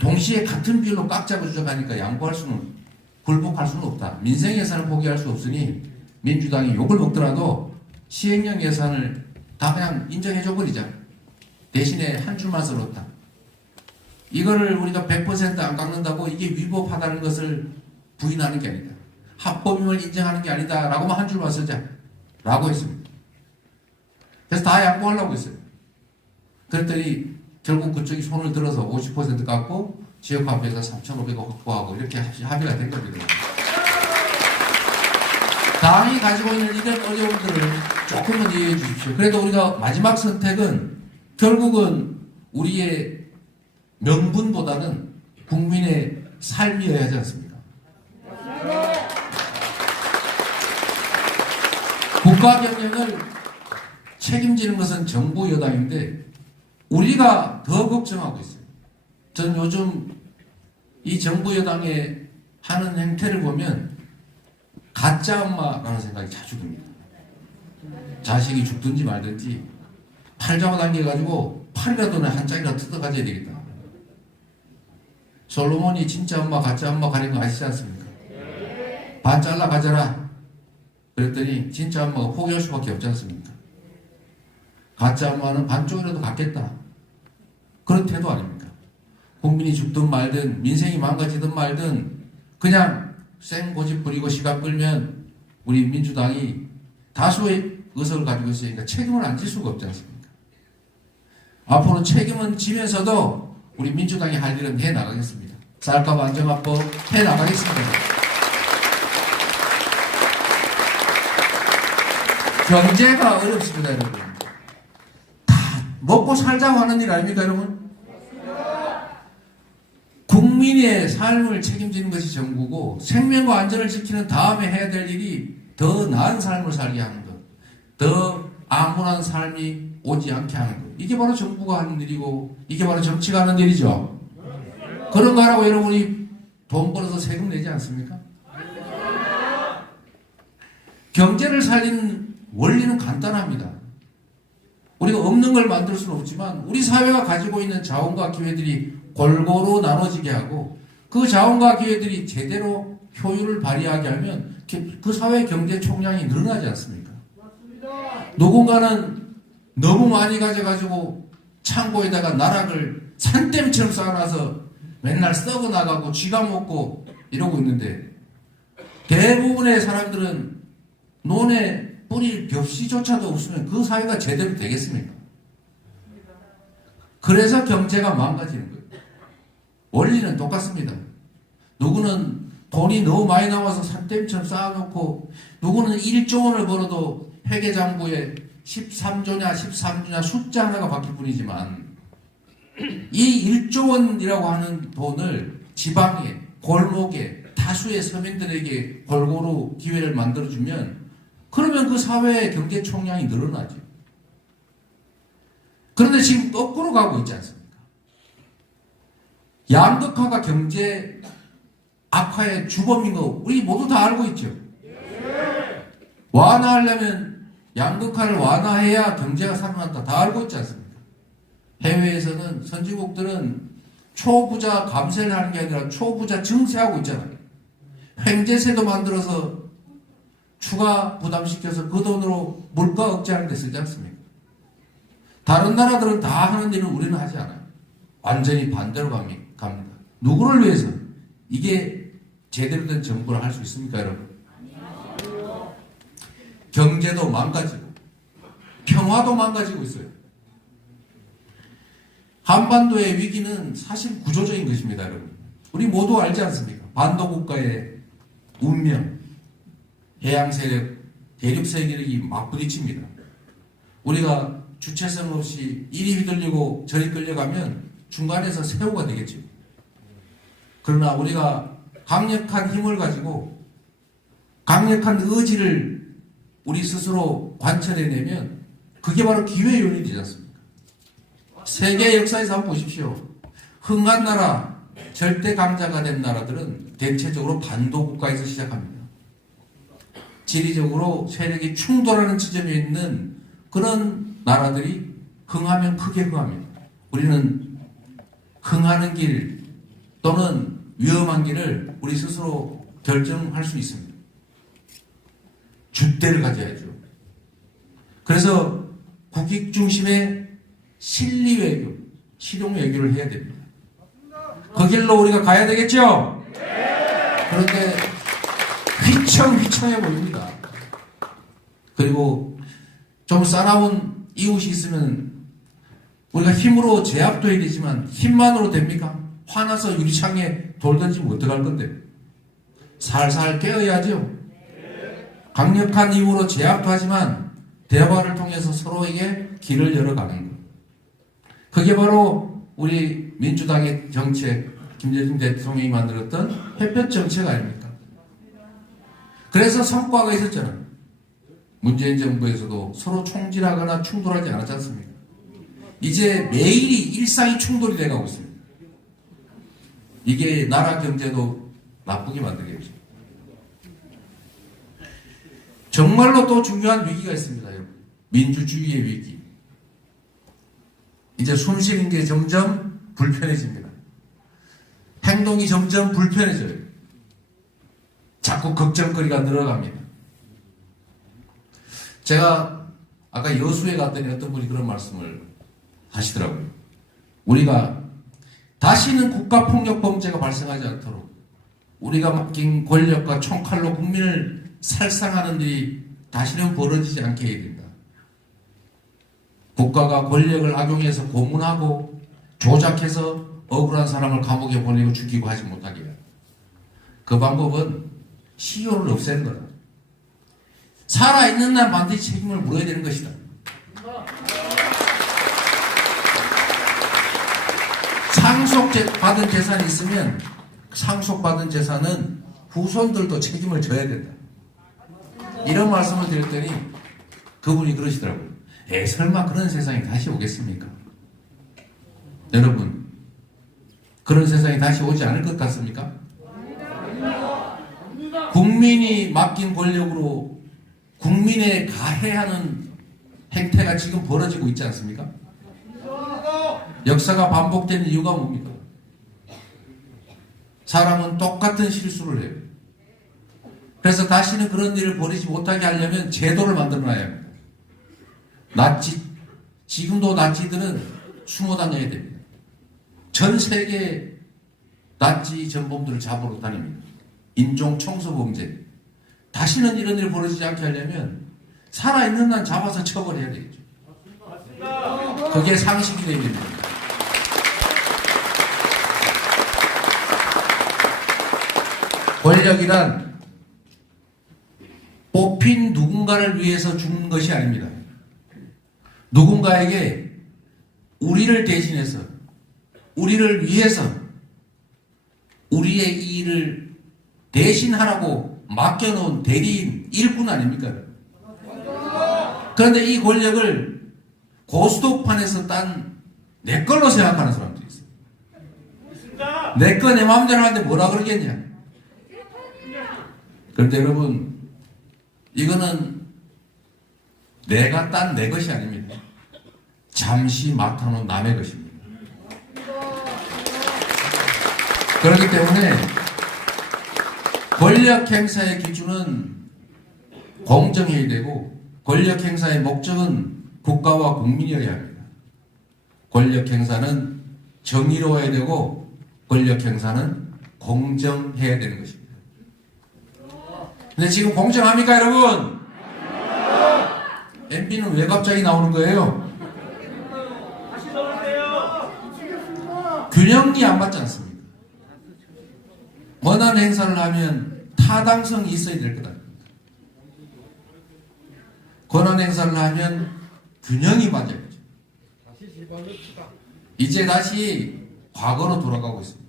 동시에 같은 비율로 꽉 잡아 주자하니까 양보할 수는, 굴복할 수는 없다. 민생 예산을 포기할 수 없으니 민주당이 욕을 먹더라도 시행령 예산을 다 그냥 인정해줘 버리자. 대신에 한 줄만 써놓다. 이거를 우리가 100%안 깎는다고 이게 위법하다는 것을 부인하는 게 아니다. 합법임을 인정하는 게 아니다. 라고만 한 줄만 쓰자. 라고 했습니다. 그래서 다 양보하려고 했어요. 그랬더니 결국 그쪽이 손을 들어서 50% 깎고 지역화폐에서 3,500억 확보하고 이렇게 합의가 된 겁니다. 당이 가지고 있는 이런 어려움들을 조금만 이해해 주십시오. 그래도 우리가 마지막 선택은 결국은 우리의 명분보다는 국민의 삶이어야 하지 않습니까? 국가 경영을 책임지는 것은 정부 여당인데 우리가 더 걱정하고 있어요. 저는 요즘 이 정부 여당의 하는 행태를 보면 가짜 엄마라는 생각이 자주 듭니다. 자식이 죽든지 말든지 팔 잡아당겨가지고 팔이라도 한 짝이라도 뜯어가져야 되겠다. 솔로몬이 진짜 엄마 가짜 엄마 가린 거 아시지 않습니까? 반 잘라 가져라. 그랬더니 진짜 엄마가 포기할 수밖에 없지 않습니까? 가짜 엄마는 반쪽이라도 갖겠다. 그런 태도 아닙니까? 국민이 죽든 말든 민생이 망가지든 말든 그냥 생고집 부리고 시간 끌면 우리 민주당이 다수의 의석을 가지고 있으니까 책임을 안 질 수가 없지 않습니까? 앞으로 책임은 지면서도 우리 민주당이 할 일은 해나가겠습니다. 쌀값 안정화법 해나가겠습니다. 경제가 어렵습니다, 여러분. 다 먹고 살자고 하는 일 아닙니까, 여러분? 국민의 삶을 책임지는 것이 정부고 생명과 안전을 지키는 다음에 해야 될 일이 더 나은 삶을 살게 하는 것, 더 암울한 삶이 오지 않게 하는 것. 이게 바로 정부가 하는 일이고 이게 바로 정치가 하는 일이죠. 그런 거 하라고 여러분이 돈 벌어서 세금 내지 않습니까? 경제를 살리는 원리는 간단합니다. 우리가 없는 걸 만들 수는 없지만 우리 사회가 가지고 있는 자원과 기회들이 골고루 나눠지게 하고 그 자원과 기회들이 제대로 효율을 발휘하게 하면 그 사회 경제 총량이 늘어나지 않습니까? 누군가는 너무 많이 가져가지고 창고에다가 나락을 산더미처럼 쌓아놔서 맨날 썩어 나가고 쥐가 먹고 이러고 있는데 대부분의 사람들은 논에 뿌릴 벽시조차도 없으면 그 사회가 제대로 되겠습니까? 그래서 경제가 망가지는 거예요. 원리는 똑같습니다. 누구는 돈이 너무 많이 나와서 산더미처럼 쌓아놓고 누구는 1조 원을 벌어도 회계장부에 13조냐 13조냐 숫자 하나가 바뀔 뿐이지만 이 1조 원이라고 하는 돈을 지방에 골목에 다수의 서민들에게 골고루 기회를 만들어주면 그러면 그 사회의 경제 총량이 늘어나죠. 그런데 지금 거꾸로 가고 있지 않습니까? 양극화가 경제 악화의 주범인 거 우리 모두 다 알고 있죠. 완화하려면 양극화를 완화해야 경제가 살아난다. 다 알고 있지 않습니까? 해외에서는 선진국들은 초부자 감세를 하는 게 아니라 초부자 증세하고 있잖아요. 횡재세도 만들어서 추가 부담시켜서 그 돈으로 물가 억제하는 데 쓰지 않습니까? 다른 나라들은 다 하는 일을 우리는 하지 않아요. 완전히 반대로 갑니다. 누구를 위해서? 이게 제대로 된 정부를 할 수 있습니까, 여러분? 경제도 망가지고 평화도 망가지고 있어요. 한반도의 위기는 사실 구조적인 것입니다, 여러분. 우리 모두 알지 않습니까? 반도 국가의 운명, 해양 세력, 대륙 세력이 막 부딪힙니다. 우리가 주체성 없이 이리 휘둘리고 저리 끌려가면 중간에서 새우가 되겠죠. 그러나 우리가 강력한 힘을 가지고 강력한 의지를 우리 스스로 관철해내면 그게 바로 기회의 요인이 되지 않습니까? 세계 역사에서 한번 보십시오. 흥한 나라, 절대 강자가 된 나라들은 대체적으로 반도 국가에서 시작합니다. 지리적으로 세력이 충돌하는 지점에 있는 그런 나라들이 흥하면 크게 흥합니다. 우리는 흥하는 길 또는 위험한 길을 우리 스스로 결정할 수 있습니다. 줏대를 가져야죠. 그래서 국익 중심의 실리 외교, 실용 외교를 해야 됩니다. 그 길로 우리가 가야 되겠죠? 그런데 휘청휘청해 보입니다. 그리고 좀 싸나운 이웃이 있으면 우리가 힘으로 제압도 해야 되지만 힘만으로 됩니까? 화나서 유리창에 돌 던지면 어떡할 건데? 살살 깨어야죠. 강력한 이유로 제압도 하지만 대화를 통해서 서로에게 길을 열어가는 것. 그게 바로 우리 민주당의 정책, 김대중 대통령이 만들었던 햇볕 정책 아닙니까? 그래서 성과가 있었잖아요. 문재인 정부에서도 서로 총질하거나 충돌하지 않았지 않습니까? 이제 매일이 일상이 충돌이 돼가고 있습니다. 이게 나라 경제도 나쁘게 만들겠죠. 정말로 또 중요한 위기가 있습니다. 여러분. 민주주의의 위기. 이제 숨쉬는 게 점점 불편해집니다. 행동이 점점 불편해져요. 자꾸 걱정거리가 늘어갑니다. 제가 아까 여수에 갔더니 어떤 분이 그런 말씀을 하시더라고요. 우리가 다시는 국가폭력 범죄가 발생하지 않도록 우리가 맡긴 권력과 총칼로 국민을 살상하는 일이 다시는 벌어지지 않게 해야 된다. 국가가 권력을 악용해서 고문하고 조작해서 억울한 사람을 감옥에 보내고 죽이고 하지 못하게 해야. 그 방법은 시효를 없애는 거다. 살아있는 날 반드시 책임을 물어야 되는 것이다. 상속받은 재산이 있으면 상속받은 재산은 후손들도 책임을 져야 된다. 이런 말씀을 드렸더니 그분이 그러시더라고요. 설마 그런 세상이 다시 오겠습니까? 여러분, 그런 세상이 다시 오지 않을 것 같습니까? 국민이 맡긴 권력으로 국민에 가해하는 행태가 지금 벌어지고 있지 않습니까? 역사가 반복되는 이유가 뭡니까? 사람은 똑같은 실수를 해요. 그래서 다시는 그런 일을 벌이지 못하게 하려면 제도를 만들어놔야 합니다. 지금도 나치들은 숨어 다녀야 됩니다. 전 세계 나치 전범들을 잡으러 다닙니다. 인종 청소 범죄. 다시는 이런 일을 벌어지지 않게 하려면 살아있는 날 잡아서 처벌해야 되겠죠. 그게 상식이 되야 됩니다. 권력이란 뽑힌 누군가를 위해서 죽는 것이 아닙니다. 누군가에게 우리를 대신해서, 우리를 위해서, 우리의 이 일을 대신하라고 맡겨놓은 대리인, 일꾼 아닙니까? 그런데 이 권력을 고스톱판에서 딴 내 걸로 생각하는 사람들이 있어요. 내 거 내 마음대로 하는데 뭐라 그러겠냐? 그런데 여러분, 이거는 내가 딴 내 것이 아닙니다. 잠시 맡아놓은 남의 것입니다. 그렇기 때문에 권력 행사의 기준은 공정해야 되고 권력 행사의 목적은 국가와 국민이어야 합니다. 권력 행사는 정의로워야 되고 권력 행사는 공정해야 되는 것입니다. 근데 지금 공정합니까, 여러분? MB는 왜 갑자기 나오는 거예요? 균형이 안 맞지 않습니까? 원하는 행사를 하면 타당성이 있어야 될 거다. 권한 행사를 하면 균형이 맞아야죠. 이제 다시 과거로 돌아가고 있습니다.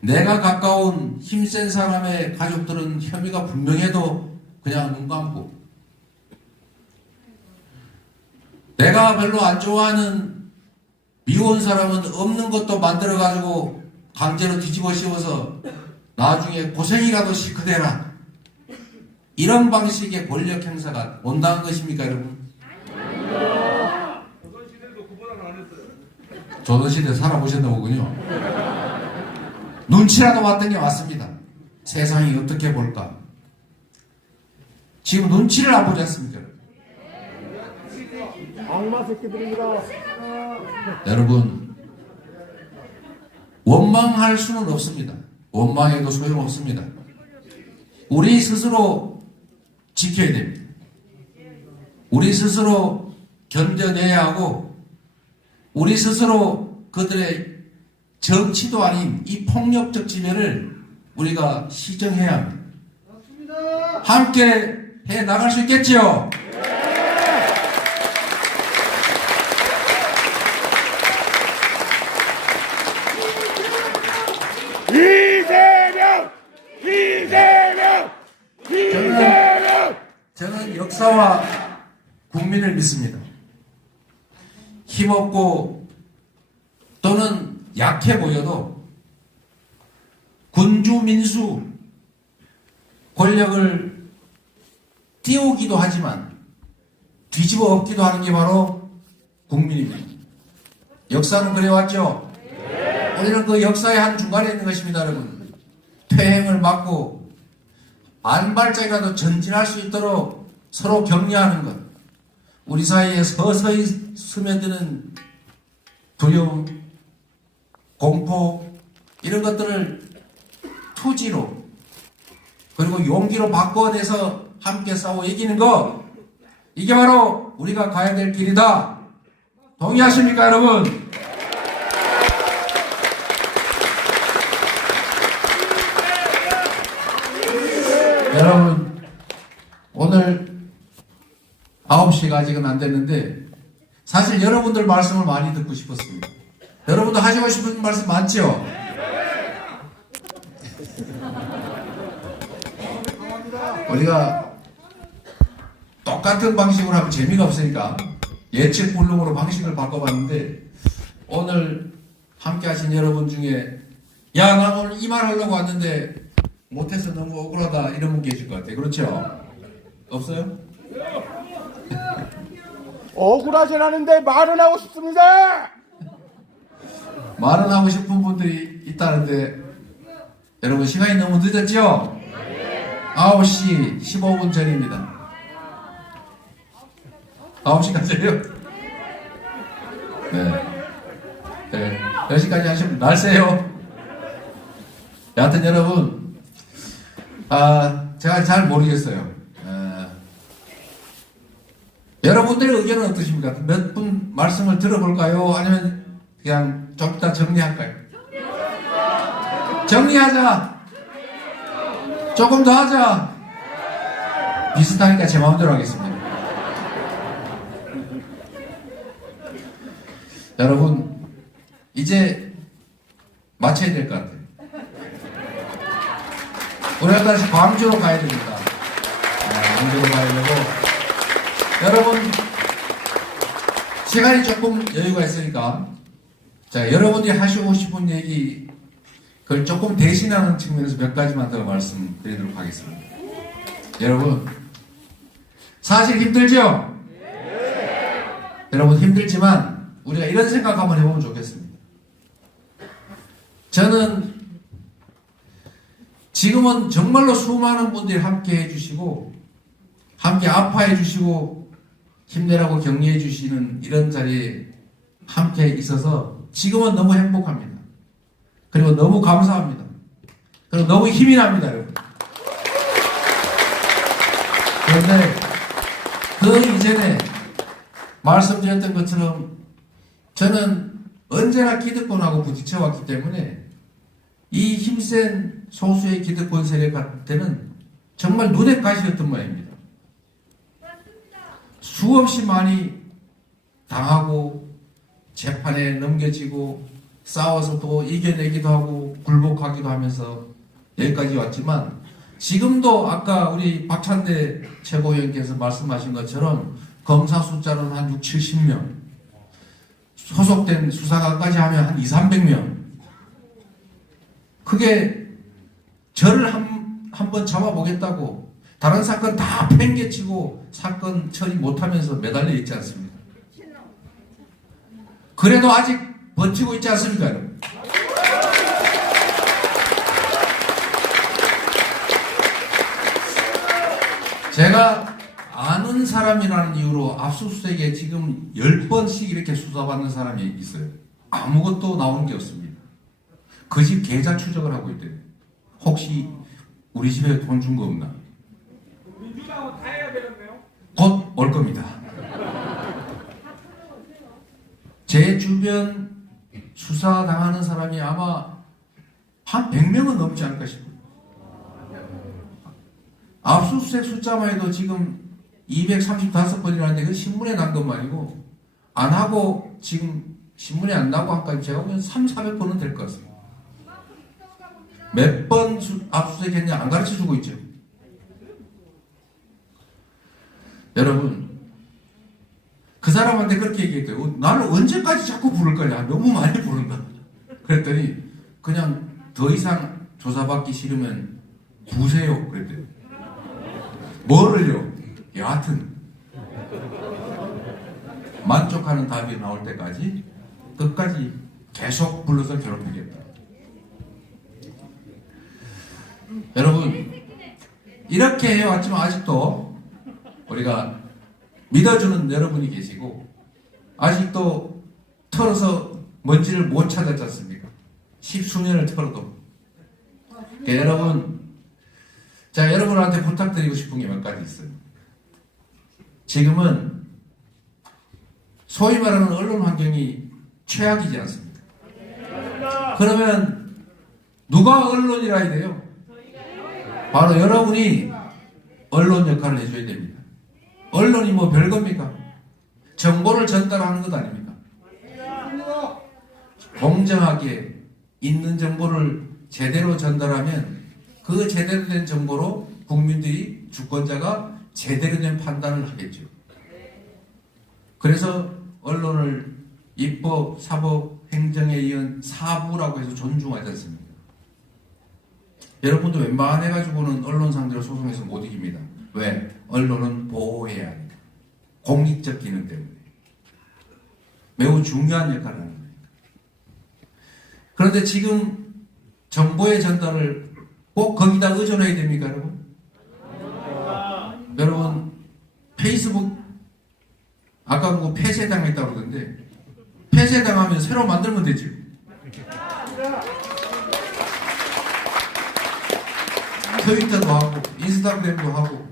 내가 가까운 힘센 사람의 가족들은 혐의가 분명해도 그냥 눈 감고, 내가 별로 안 좋아하는 미운 사람은 없는 것도 만들어가지고 강제로 뒤집어 씌워서 나중에 고생이라도 실컷 해라. 이런 방식의 권력 행사가 온당한 것입니까, 여러분? 조선시대 살아보셨나 보군요. 눈치라도 봤던 게 맞습니다. 세상이 어떻게 볼까? 지금 눈치를 안 보지 않습니까? 악마 새끼들입니다. 여러분, 원망할 수는 없습니다. 원망해도 소용없습니다. 우리 스스로 지켜야 됩니다. 우리 스스로 견뎌내야 하고, 우리 스스로 그들의 정치도 아닌 이 폭력적 지배를 우리가 시정해야 합니다. 함께 해 나갈 수 있겠지요? 이재명! 이재명! 이재명! 저는 역사와 국민을 믿습니다. 힘없고 또는 약해 보여도 군주민수 권력을 띄우기도 하지만 뒤집어 엎기도 하는 게 바로 국민입니다. 역사는 그래왔죠. 우리는 그 역사의 한 중간에 있는 것입니다, 여러분. 퇴행을 막고 한 발짝이라도 전진할 수 있도록 서로 격려하는 것. 우리 사이에 서서히 스며드는 두려움, 공포 이런 것들을 투지로 그리고 용기로 바꿔내서 함께 싸워 이기는 것, 이게 바로 우리가 가야 될 길이다. 동의하십니까, 여러분? 여러분, 오늘 9시가 아직은 안 됐는데 사실 여러분들 말씀을 많이 듣고 싶었습니다. 여러분도 하시고 싶은 말씀 많죠? 우리가 똑같은 방식으로 하면 재미가 없으니까 예측 불능으로 방식을 바꿔봤는데, 오늘 함께 하신 여러분 중에 야, 나 오늘 이 말 하려고 왔는데 못해서 너무 억울하다 이런 분 계실 것 같아요. 그렇죠? 없어요? 억울하진 않은데 말은 하고 싶습니다. 말은 하고 싶은 분들이 있다는데 여러분, 시간이 너무 늦었죠? 9시 15분 전입니다. 9시까지요? 네. 10시까지 하시면 날새요. 여하튼 여러분, 제가 잘 모르겠어요. 여러분들의 의견은 어떠십니까? 몇 분 말씀을 들어볼까요? 아니면 그냥 좀 이따 정리할까요? 정리하자. 조금 더 하자. 비슷하니까 제 마음대로 하겠습니다. 여러분, 이제 마쳐야 될 것 같아요. 우리가 다시 광주로 가야 됩니다. 광주로 가야 되고, 여러분, 시간이 조금 여유가 있으니까, 자, 여러분들이 하시고 싶은 얘기, 그걸 조금 대신하는 측면에서 몇 가지만 더 말씀드리도록 하겠습니다. 여러분, 사실 힘들죠? 여러분, 힘들지만 우리가 이런 생각 한번 해보면 좋겠습니다. 저는 지금은 정말로 수많은 분들이 함께 해주시고 함께 아파해 주시고 힘내라고 격려해 주시는 이런 자리에 함께 있어서 지금은 너무 행복합니다. 그리고 너무 감사합니다. 그리고 너무 힘이 납니다, 여러분. 그런데 그 이전에 말씀드렸던 것처럼 저는 언제나 기득권하고 부딪혀왔기 때문에 이 힘센 소수의 기득권 세력한테는 정말 눈에 가시였던 모양입니다. 수없이 많이 당하고 재판에 넘겨지고 싸워서 또 이겨내기도 하고 굴복하기도 하면서 여기까지 왔지만, 지금도 아까 우리 박찬대 최고위원께서 말씀하신 것처럼 검사 숫자는 한 60, 70명, 소속된 수사관까지 하면 한 200~300명. 그게 저를 한번 잡아보겠다고 다른 사건 다 팽개치고 사건 처리 못하면서 매달려 있지 않습니까? 그래도 아직 버티고 있지 않습니까, 여러분? 제가 아는 사람이라는 이유로 압수수색에 지금 10번씩 이렇게 수사받는 사람이 있어요. 아무것도 나오는 게 없습니다. 그 집 계좌 추적을 하고 있대요. 혹시 우리 집에 돈 준 거 없나? 곧 올 겁니다. 제 주변 수사당하는 사람이 아마 한 100명은 넘지 않을까 싶어요. 압수수색 숫자만 해도 지금 235번이라는데 그 신문에 난 것만이고 안 하고 지금 신문에 안 나고 한까지 제가 보면 300~400번은 될 것 같습니다. 몇 번 압수수색 했냐 안 가르쳐주고 있죠. 여러분 그 사람한테 그렇게 얘기했대요. 나를 언제까지 자꾸 부를 거냐. 너무 많이 부른다. 그랬더니 그냥 더 이상 조사받기 싫으면 부세요. 그랬대요. 뭐를요? 여하튼 만족하는 답이 나올 때까지 끝까지 계속 불러서 괴롭히겠다. 여러분 이렇게 해왔지만 아직도 우리가 믿어주는 여러분이 계시고 아직도 털어서 먼지를 못 찾았지 않습니까? 10수년을 털어도. 여러분, 자, 여러분한테 부탁드리고 싶은 게 몇 가지 있어요. 지금은 소위 말하는 언론 환경이 최악이지 않습니까? 그러면 누가 언론이라 해야 돼요? 바로 여러분이 언론 역할을 해줘야 됩니다. 언론이 뭐 별겁니까? 정보를 전달하는 것 아닙니까? 공정하게 있는 정보를 제대로 전달하면 그 제대로 된 정보로 국민들이 주권자가 제대로 된 판단을 하겠죠. 그래서 언론을 입법, 사법, 행정에 이은 사부라고 해서 존중하지 않습니까? 여러분도 웬만해가지고는 언론 상대로 소송해서 못 이깁니다. 왜? 언론은 보호해야 합니다. 공익적 기능 때문에. 매우 중요한 역할을 하는 거예요. 그런데 지금 정보의 전달을 꼭 거기다 의존해야 됩니까, 여러분? 여러분, 페이스북 아까 그거 폐쇄당했다고 그러던데 폐쇄당하면 새로 만들면 되죠. 트위터도 하고 인스타그램도 하고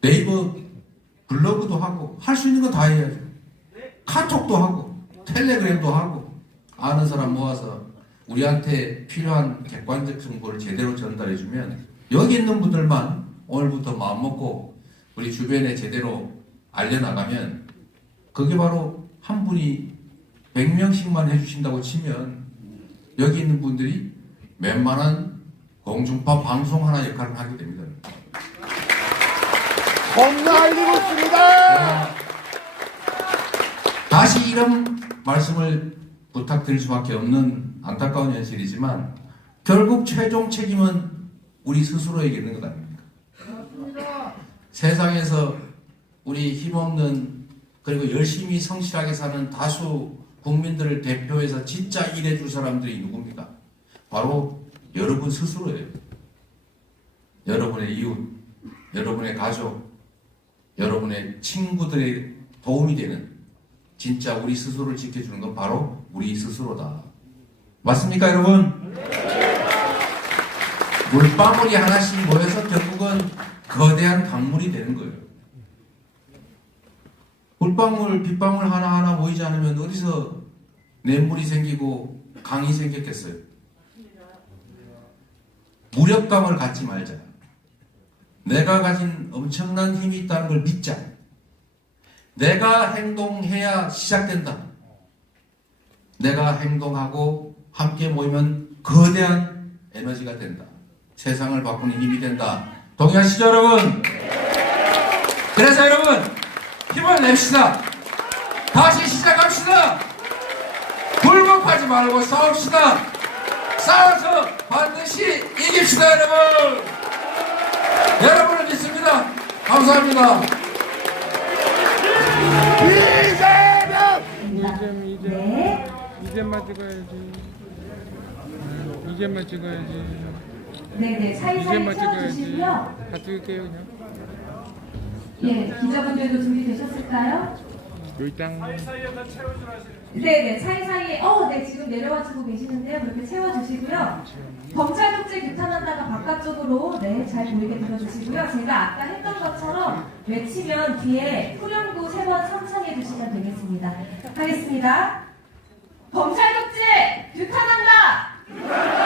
네이버 블로그도 하고 할 수 있는 거 다 해야죠. 카톡도 하고 텔레그램도 하고 아는 사람 모아서 우리한테 필요한 객관적 정보를 제대로 전달해주면 여기 있는 분들만 오늘부터 마음먹고 우리 주변에 제대로 알려나가면 그게 바로 한 분이 100명씩만 해주신다고 치면 여기 있는 분들이 웬만한 공중파 방송 하나 역할을 하게 됩니다. 겁나 알리고 있습니다. 다시 이런 말씀을 부탁드릴 수밖에 없는 안타까운 현실이지만 결국 최종 책임은 우리 스스로에게 있는 것 아닙니까? 세상에서 우리 힘없는 그리고 열심히 성실하게 사는 다수 국민들을 대표해서 진짜 일해줄 사람들이 누굽니까? 바로 여러분 스스로예요. 여러분의 이웃, 여러분의 가족, 여러분의 친구들의 도움이 되는 진짜 우리 스스로를 지켜주는 건 바로 우리 스스로다. 맞습니까, 여러분? 물방울이 하나씩 모여서 결국은 거대한 강물이 되는 거예요. 물방울, 빗방울 하나하나 모이지 않으면 어디서 냇물이 생기고 강이 생겼겠어요? 무력감을 갖지 말자. 내가 가진 엄청난 힘이 있다는 걸 믿자. 내가 행동해야 시작된다. 내가 행동하고 함께 모이면 거대한 에너지가 된다. 세상을 바꾸는 힘이 된다. 동의하시죠, 여러분? 그래서 여러분, 힘을 냅시다. 다시 시작합시다. 굴복하지 말고 싸웁시다. 싸워서 반드시 이깁시다, 여러분. 여러분을 믿습니다. 감사합니다. 이제만 찍어야지. 이제만 찍어야지. 네네, 사이사이 채워주시고요. 다 찍을게요, 그냥. 예, 기자분들도 준비되셨을까요? 요이땅. 네네, 사이사이에, 네, 지금 내려와주고 계시는데요. 그렇게 채워주시고요. 검찰 독재 규탄한다가 바깥쪽으로, 네, 잘 보이게 들어주시고요. 제가 아까 했던 것처럼 외치면 뒤에 후렴구 3번 선창해 주시면 되겠습니다. 하겠습니다. 검찰 독재 규탄한다!